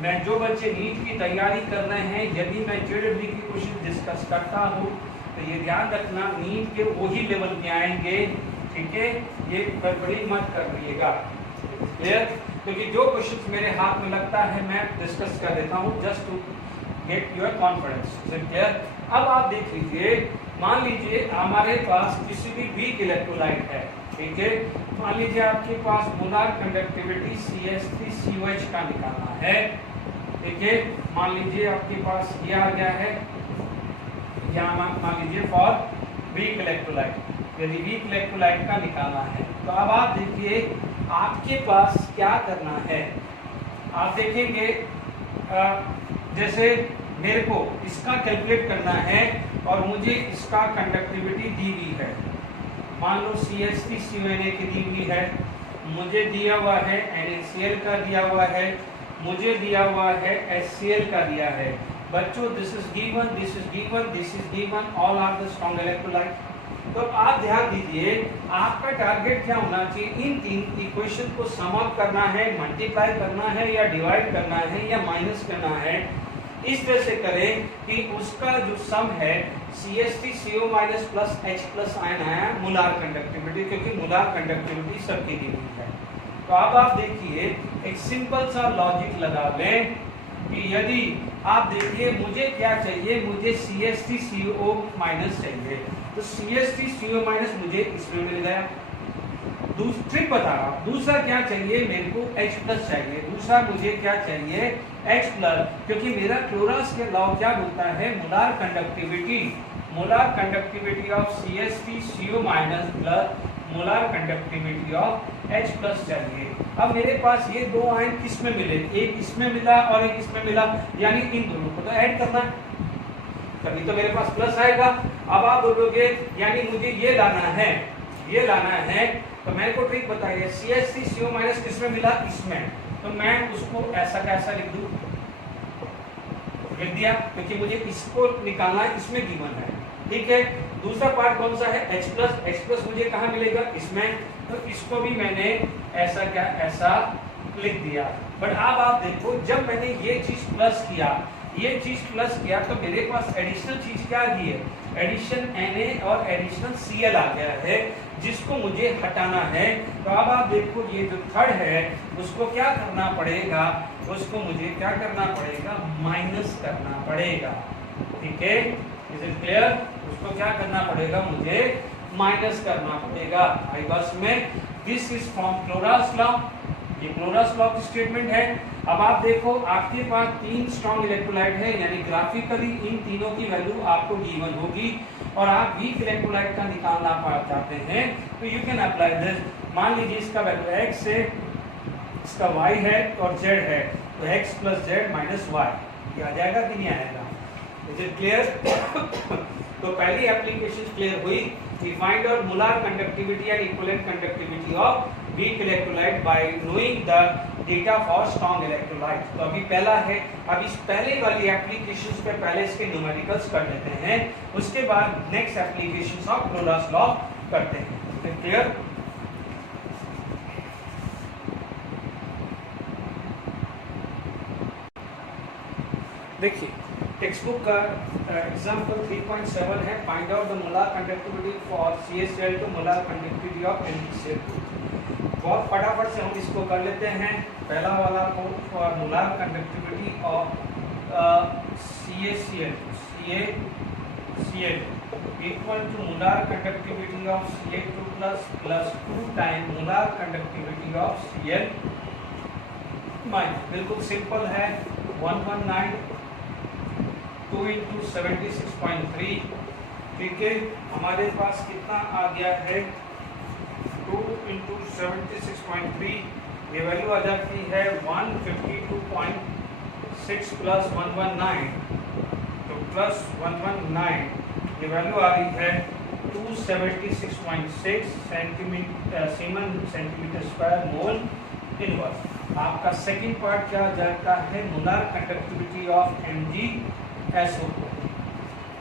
मैं जो बच्चे नीट की तैयारी कर रहे हैं, यदि मैं जेडब्ल्यू की क्वेश्चन डिस्कस करता हूँ तो ये ध्यान रखना नीट के वही लेवल पे आएंगे। ठीक है, ये गड़बड़ी मत कर रहिएगा। क्लियर, क्योंकि जो क्वेश्चंस मेरे हाथ में लगता है मैं डिस्कस कर देता हूँ just to get your confidence. Clear. अब आप देख लीजिए, मान लीजिए हमारे पास किसी भी वीक इलेक्ट्रोलाइट है, ठीक है, मान लीजिए आपके पास मोलार कंडक्टिविटी CH3COH का निकालना है, ठीक है, मान लीजिए आपके पास ये आ गया है, यहाँ मान लीजिए फॉर वीक इलेक्ट्रोलाइट, यदि वीक इलेक्ट्रोलाइट का निकालना है तो अब आप देखिए आपके पास क्या करना है। आप देखेंगे जैसे मेरे को इसका कैलकुलेट करना है और मुझे इसका कंडक्टिविटी दी हुई है, मान लो CH3CONA की दी हुई है, मुझे दिया हुआ है NaCl का दिया हुआ है, मुझे दिया हुआ है HCl का दिया है। बच्चों this is given, this is given, this is given, all are the strong electrolyte. तो आप ध्यान दीजिए, आपका टारगेट क्या होना चाहिए, इन तीन इक्वेशन को सम अप करना है, मल्टीप्लाई करना है या डिवाइड करना है या माइनस करना है। इस तरह से करें कि उसका जो सम है CH3CO minus plus H plus ion आया मोलार कंडक्टिविटी, क्योंकि मोलार कंडक्टिविटी सबकी दी हुई है। तो अब आप देखिए एक सिंपल सा लॉजिक लगा लें कि यदि आप देखिए मुझे क्या चाहिए, मुझे CH3CO माइनस चाहिए, तो CH3CO माइनस मुझे इसमें मिल गया। दूसरी बता रहा हूं, दूसरा क्या चाहिए मेरे को H प्लस चाहिए, दूसरा मुझे क्या चाहिए H प्लस, क्योंकि मेरा क्लोरस के लॉ क्या बोलता है, molar conductivity of CH3CO minus plus molar conductivity of H plus चाहिए। अब मेरे पास ये दो आयन किस में मिले, एक इसमें मिला और एक इसमें मिला, यानी इन दोनों को तो ऐड करना है, तभी तो मेरे पास प्लस आएगा। अब आप बोलोगे यानी मुझे ये लाना है, ये लाना है, तो मेरे को ट्रिक बताइए, CH3CO माइनस किस में मिला, इसमें, तो मैं उसको ऐसा कैसा लिख दूं, लिख दिया, क्योंकि मुझे इसको निकालना है, इसमें गिवन है, ठीक है। दूसरा पार्ट कौन सा है, H प्लस मुझे कहाँ मिलेगा, इसमें, तो इसको भी मैंने ऐसा क्या ऐसा लिख दिया। बट अब आप देखो, जब मैंने ये चीज प्लस किया, ये चीज प्लस किया, तो मेरे पास एडिशनल चीज क्या आ गई है, एडिशन Na और एडिशनल Cl आ गया है, जिसको मुझे हटाना है। तो अब आप देखो ये जो थर्ड है उसको क्या करना पड़ेगा, उसको मुझे क्या करना पड़ेगा, माइनस करना पड़ेगा, ठीक है, इज इट क्लियर। उसको क्या करना पड़ेगा, मुझे माइनस करना पड़ेगा। आई बस में दिस इज फ्रॉम क्लोरास लॉ, ये क्लोरास लॉ की स्टेटमेंट है। अब आप देखो आपके पास तीन स्ट्रॉन्ग इलेक्ट्रोलाइट है, यानी ग्राफिकली इन तीनों की वैल्यू आपको गिवन होगी, और आप वीक इलेक्ट्रोलाइट का निकालना चाहते हैं तो यू कैन अप्लाई दिस। मान लीजिए इसका वैल्यू x है, इसका y है और z है, तो x plus z minus Y, ये आ जाएगा कि नहीं आएगा, इज इट क्लियर। तो पहली एप्लीकेशन क्लियर हुई कि find out molar conductivity and equivalent conductivity of weak electrolyte bye knowing the data for strong electrolyte. तो अभी पहला है, अब इस पहले वाली एप्लीकेशंस पे पहले इसके न्यूमेरिकल्स कर लेते हैं, उसके बाद next applications of Kohlrausch's law करते हैं, क्लियर। देखिए टेक्स्ट बुक का एग्जांपल 3.7 है, find out the molar conductivity for CH two molar conductivity of NaCl2। बहुत फटाफट से हम इसको कर लेते हैं। पहला वाला को for molar conductivity of CaCl equal to molar conductivity of Ca2 plus 2 time molar conductivity of Cl minus. बिल्कुल सिंपल है, 119 2 into 76.3, ठीक है। हमारे पास कितना आ गया है, 2 into 76.3, ये वैल्यू आ जाती है 152.6 प्लस 119, तो प्लस 119, ये वैल्यू आ रही है 276.6 सेंटीमीटर स्क्वायर मोल इनवर्स। आपका सेकंड पार्ट क्या आ जाता है, मोलार कंडक्टिविटी ऑफ MgSO4,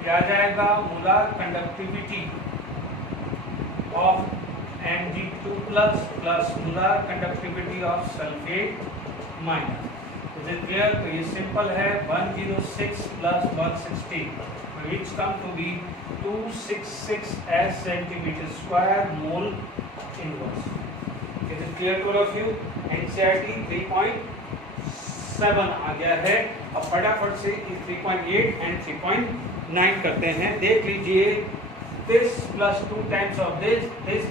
क्या आ जाएगा, molar conductivity of Mg2 plus molar conductivity of sulphate minus. Is it clear. तो ये सिंपल है, 106 plus 160 which come to be 266 as centimeter square mole inverse. Is it clear to all of you? NCERT 3.7 आ गया है। अब फटाफट से 3.8 and 3.9 करते हैं। देख लीजिए, this plus 2 times of this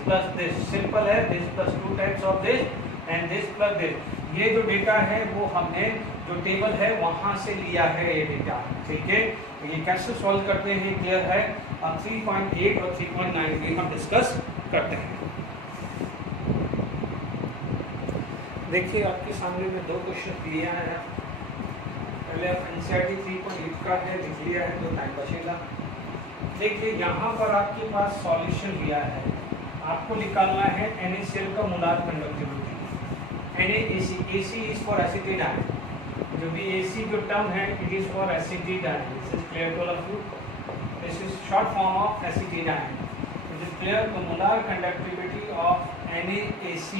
plus this, simple है, this plus 2 times of this and this plus this। ये जो डेटा है वो हमने जो टेबल है वहां से लिया है ये डेटा, ठीक है। तो ये कैसे सॉल्व करते हैं क्लियर है। अब 3.8 और 3.9 भी हम डिस्कस करते हैं। देखिए आपके सामने में दो क्वेश्चन लिया है। पहले आप एनसीईआरटी 3.8 का है, लिख लिया है तो टाइम बचेगा। देखिए यहाँ पर आपके पास सॉल्यूशन दिया है, आपको निकालना है NaCl का molar conductivity, NaAC, AC is for acetate ion, जो भी AC जो टर्म है it is for acetate ion, this is clear to all of you, this is short form of acetate ion, it is clear. तो molar conductivity of NaAC,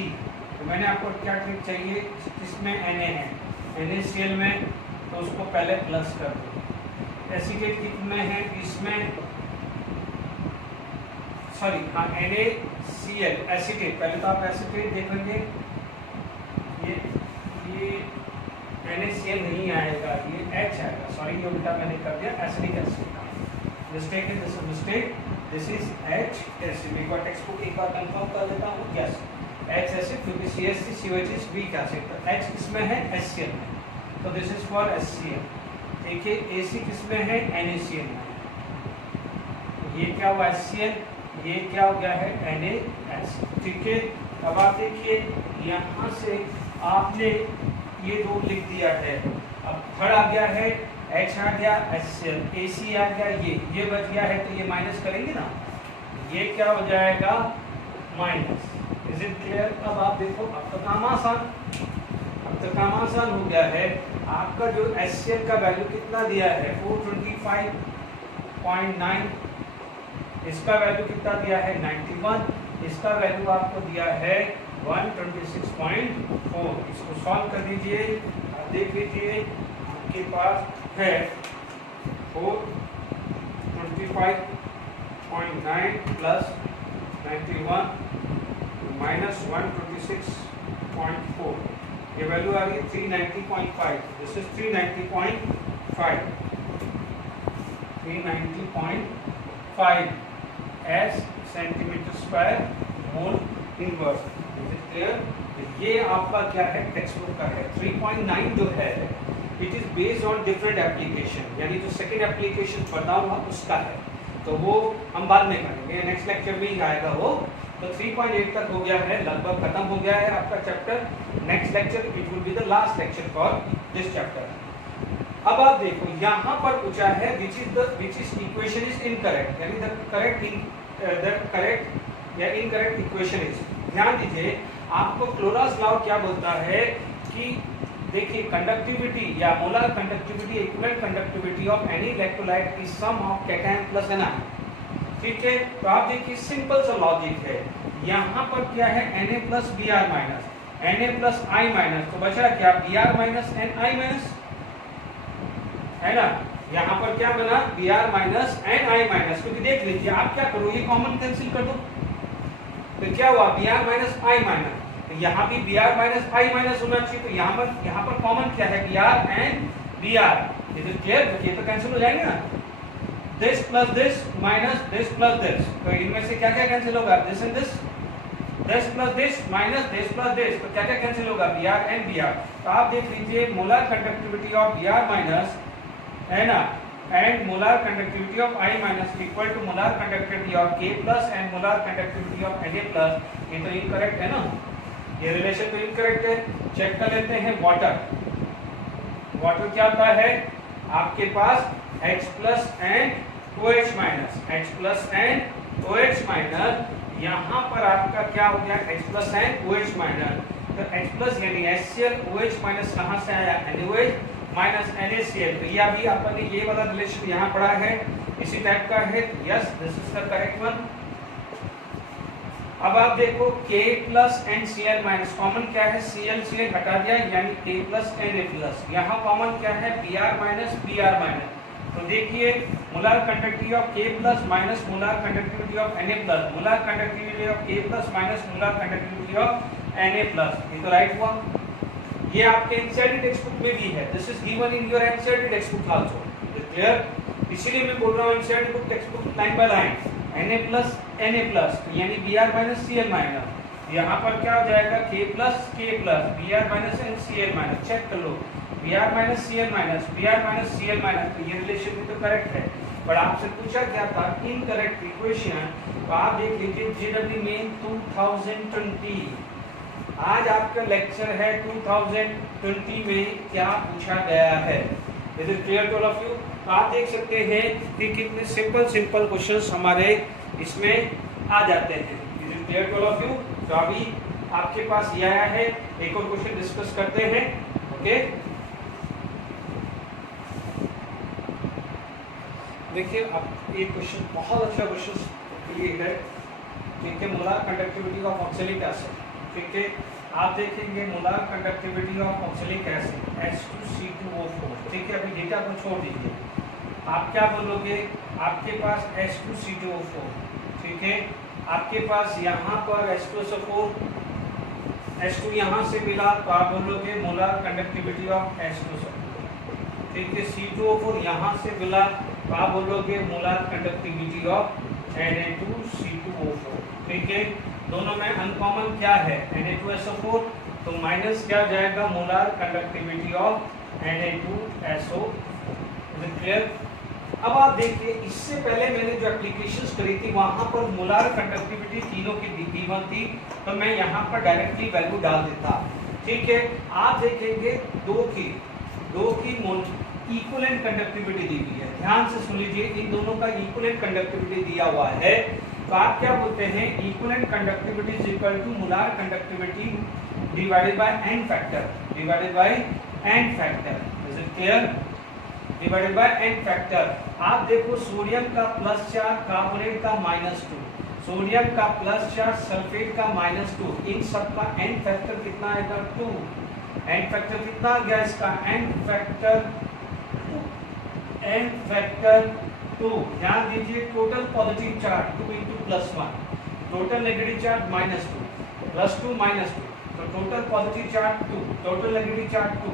तो मैंने आपको क्या trick चाहिए, इसमें Na है NaCl में, तो उसको पहले प्लस कर दो। एसिटेट कितने हैं इसमें, सॉरी हाँ NaCl एसिटेट, पहले तो आप एसिटेट देखेंगे, ये NaCl नहीं आएगा, ये H आएगा, सॉरी ये उल्टा मैंने कर दिया, एसिटिक एसिड का मिस्टेक है, this mistake, this is H acid. एक बार टेक्स्ट बुक एक बार कंफर्म कर देता हूँ, यस H एसिड, क्योंकि CH3 COH is weak acid, तो H किसमें है HCl में, तो दिस इज फॉर HCl। देखिए AC किसमें है NaCl में, ये क्या हुआ HCl, ये क्या हो गया है NaS, ठीक है। अब आप देखिए यहाँ से आपने ये दो लिख दिया है, अब थर्ड आ गया है H आ गया HCl, AC आ गया, ये बच गया है, तो ये माइनस करेंगे ना, ये क्या हो जाएगा माइनस, इज इट क्लियर। अब आप देखो अब तो काम आसान हो गया है। आपका जो HCl का वैल्यू कितना दिया है 425.9, इसका वैल्यू कितना दिया है 91, इसका वैल्यू आपको दिया है 126.4। इसको सॉल्व कर दीजिए, आप देख लीजिए आपके पास है 425.9 प्लस 91 माइनस 126.4, ये वैल्यू आ रही है 390.5, this is 390.5 S centimetre square mole inverse, is it clear. ये आपका क्या है टेक्स्ट बुक का है। 3.9 जो है it is based on different application, यानी जो सेकंड एप्लीकेशन बताऊंगा उसका है, तो वो हम बाद में करेंगे, नेक्स्ट लेक्चर में ही आएगा वो। तो 3.8 तक हो गया है, लगभग खत्म हो गया है आपका chapter. Next lecture it will be the last lecture for this chapter. अब आप देखो यहाँ पर पूछा है which is equation is incorrect, यानी द करेक्ट या इनकरेक्ट इक्वेशन इज। ध्यान दीजिए आपको क्लोरास लॉ क्या बोलता है कि देखिए कंडक्टिविटी या molar conductivity equivalent conductivity of any electrolyte is sum of cation plus anion, ठीक है। तो आप देखिए सिंपल सा लॉजिक है, यहाँ पर क्या है Na plus Br minus Na plus I minus, तो बचा क्या Br माइनस Ni माइनस, है ना। यहाँ पर क्या बना Br माइनस Ni माइनस, क्योंकि देख लीजिए आप क्या करो ये कॉमन कैंसिल कर दो, तो क्या हुआ Br माइनस I माइनस, तो यहाँ भी Br माइनस I माइनस होना चाहिए, तो यहाँ पर कॉमन क्या है Br एंड Br, ये तो क्लियर, ये तो कैंसिल हो जाएंगे ना, this plus this minus this plus this, तो इनमें से क्या क्या कैंसिल होगा this and this plus this minus this plus this, तो क्या क्या कैंसिल होगा Br एंड Br। तो आप देख लीजिए molar conductivity of Br minus है ना and molar conductivity of I minus equal to molar conductivity of K plus and molar conductivity of Na plus. ये तो इनकरेक्ट है ना, ये रिलेशन तो इनकरेक्ट है। चेक कर लेते हैं वाटर क्या होता है आपके पास H plus and OH minus, H plus and OH minus, यहाँ पर आपका क्या हो गया H plus and OH minus, तो H प्लस यानी HCl, OH माइनस कहाँ से आया NaOH माइनस NaCl, तो ये अभी आपने ये वाला रिलेशन यहाँ पढ़ा है, इसी टाइप का है, yes this is the correct one. अब आप देखो K plus and Cl minus, common क्या है Cl हटा दिया यानी K प्लस Na प्लस, यहाँ कॉमन क्या है Br माइनस Br माइनस, तो देखिए molar conductivity of K plus minus molar conductivity of Na plus, molar conductivity of K plus minus molar conductivity of Na plus, ये तो right हुआ। ये आपके एनसीईआरटी टेक्स्ट बुक में भी है, this is given in your NCERT text book also, clear. इसीलिए मैं बोल रहा हूँ NCERT book text book line by line Na plus यानी Br माइनस Cl माइनस, यहाँ पर क्या हो जाएगा K plus Br minus and Cl minus, check कर लो Br माइनस Cl माइनस, तो ये रिलेशन भी तो करेक्ट है, पर आपसे पूछा क्या था इनकरेक्ट इक्वेशन, तो आप देख लीजिए JEE मेन 2020, आज आपका लेक्चर है 2020 में क्या पूछा गया है, is it clear to all of you. तो आप देख सकते हैं कि कितने सिंपल क्वेश्चंस हमारे इसमें आ जाते हैं, is it clear to all of you? तो अभी आपके पास ये आया है, एक और क्वेश्चन डिस्कस करते हैं। ओके, देखिए अब एक क्वेश्चन बहुत अच्छा क्वेश्चन ये है, ठीक है, molar conductivity of oxalic acid. ठीक है, आप देखेंगे molar conductivity of oxalic acid H2C2O4। ठीक है, अभी डेटा को छोड़ दीजिए, आप क्या बोलोगे, आपके पास H2C2O4, ठीक है, आपके पास यहाँ पर H2SO4 H2 यहाँ से मिला तो आप बोलोगे मोलार कंडक्टिविटी ऑफ H2SO4। ठीक है, C2O4 यहाँ से मिला तो आप बोलोगे मोलार कंडक्टिविटी ऑफ Na2C2O4। ठीक है, दोनों में अनकॉमन क्या है, Na2SO4, तो माइनस क्या जाएगा, molar conductivity of Na2SO। Clear? अब आप देखिए, इससे पहले मैंने जो एप्लीकेशंस करी थी वहां पर मोलार कंडक्टिविटी तीनों की दी हुई थी, तो मैं यहाँ पर डायरेक्टली वैल्यू डाल देता। ठीक है, आप देखेंगे दो की इक्विवेलेंट कंडक्टिविटी दी हुई है। ध्यान से सुन लीजिए, इन दोनों का इक्विवेलेंट कंडक्टिविटी दिया हुआ है, तो आप क्या बोलते हैं, equivalent conductivity is equal to molar conductivity divided by n factor, divided by n factor. Is it clear? Divided by n factor. आप देखो, सोडियम का +4, कार्बोनेट का -2, सोडियम का +4, सल्फेट का -2, इन सब का n फैक्टर कितना आएगा, 2। n फैक्टर कितना आ गया इसका, n फैक्टर 2। ध्यान दीजिए, total positive charge 2 × +1, total negative charge -2, +2 -2, तो total positive charge 2, total negative charge 2,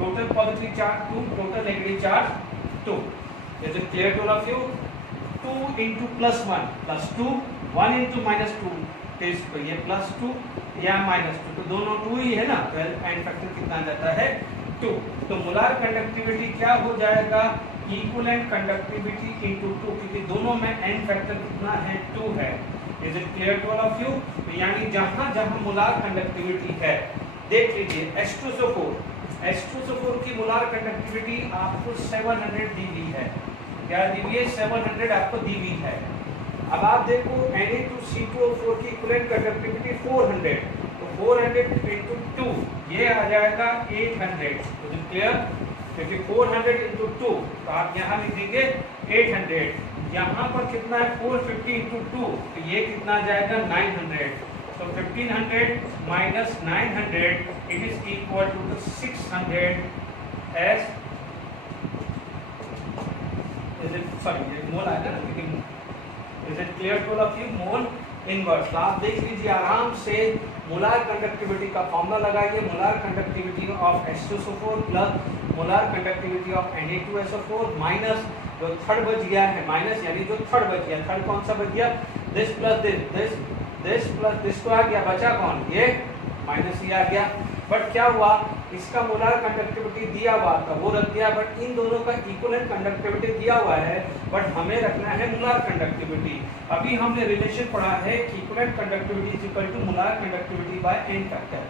total positive charge 2, total negative charge 2। Is it clear to all of you? 2 × +1 +2, 1 × -2 test पर ये +2 या -2, तो दोनों 2 ही है ना, तो n फैक्टर कितना आ जाता है, 2। तो मोलार कंडक्टिविटी क्या हो जाएगा, इक्विवेलेंट कंडक्टिविटी × 2, क्योंकि दोनों में n फैक्टर कितना है, 2 है। Is it clear to all of you? यानी जहां जहां मोलार कंडक्टिविटी है, देख लीजिए H2SO4 की मोलार कंडक्टिविटी आपको 700 दी हुई है। क्या दी हुई है, 700 आपको दी हुई है। अब आप देखो Na2C2O4 की इक्विवेलेंट कंडक्टिविटी 400, तो 400 × 2 ये आ जाएगा 800। तो क्लियर? क्योंकि 400 × 2, तो आप यहाँ लिखेंगे 800। यहाँ पर कितना है, 450 × 2, तो ये कितना आ जाएगा, 900। तो 1500 minus 900, it is equal to the 600 as, is it, sorry, ये मोल आएगा ना, लेकिन is it clear to all of you? Mole inverse. आप देख लीजिए आराम से, मोलार कंडक्टिविटी का फॉर्मूला लगाइए, molar conductivity of H2SO4 plus molar conductivity of Na2SO4 minus जो थर्ड बच गया है, माइनस यानी जो थर्ड बच गया, थर्ड कौन सा बच गया, this plus this plus this को आ गया, बचा कौन, ये माइनस ये आ गया। बट क्या हुआ, इसका मोलार कंडक्टिविटी दिया हुआ था वो रख दिया, बट इन दोनों का इक्विवेलेंट कंडक्टिविटी दिया हुआ है, बट हमें रखना है मोलार कंडक्टिविटी। अभी हमने रिलेशन पढ़ा है कि equivalent conductivity is equal to molar conductivity by n factor.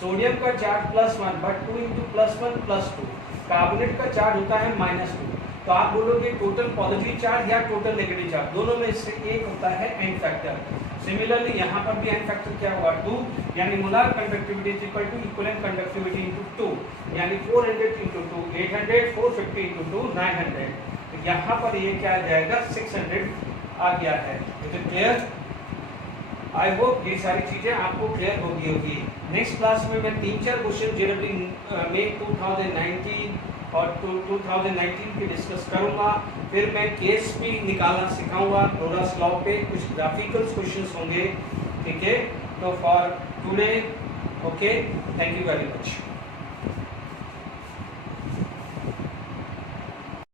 Sodium का चार्ज +1, बट 2 × +1 +2, कार्बोनेट का चार्ज होता है -2, तो आप बोलोगे टोटल पॉजिटिव चार्ज या टोटल नेगेटिव चार्ज, दोनों में से एक होता है n फैक्टर। सिमिलरली यहाँ पर भी n फैक्टर क्या हुआ, 2, यानी molar conductivity is equal to equivalent conductivity × 2, यानी 400 × 2 800, 450 × 2 900, तो यहाँ पर ये क्या आ जाएगा, 600 आ गया है। Is it clear? I hope ये सारी चीजें आपको क्लियर होगी। नेक्स्ट क्लास में मैं 3-4 क्वेश्चन जनरली में 2019 और 2019 के डिस्कस करूंगा, फिर मैं केस भी निकालना सिखाऊंगा, रोल्स लॉ पे कुछ ग्राफिकल क्वेश्चंस होंगे। ठीक है, तो for today okay, thank you very much.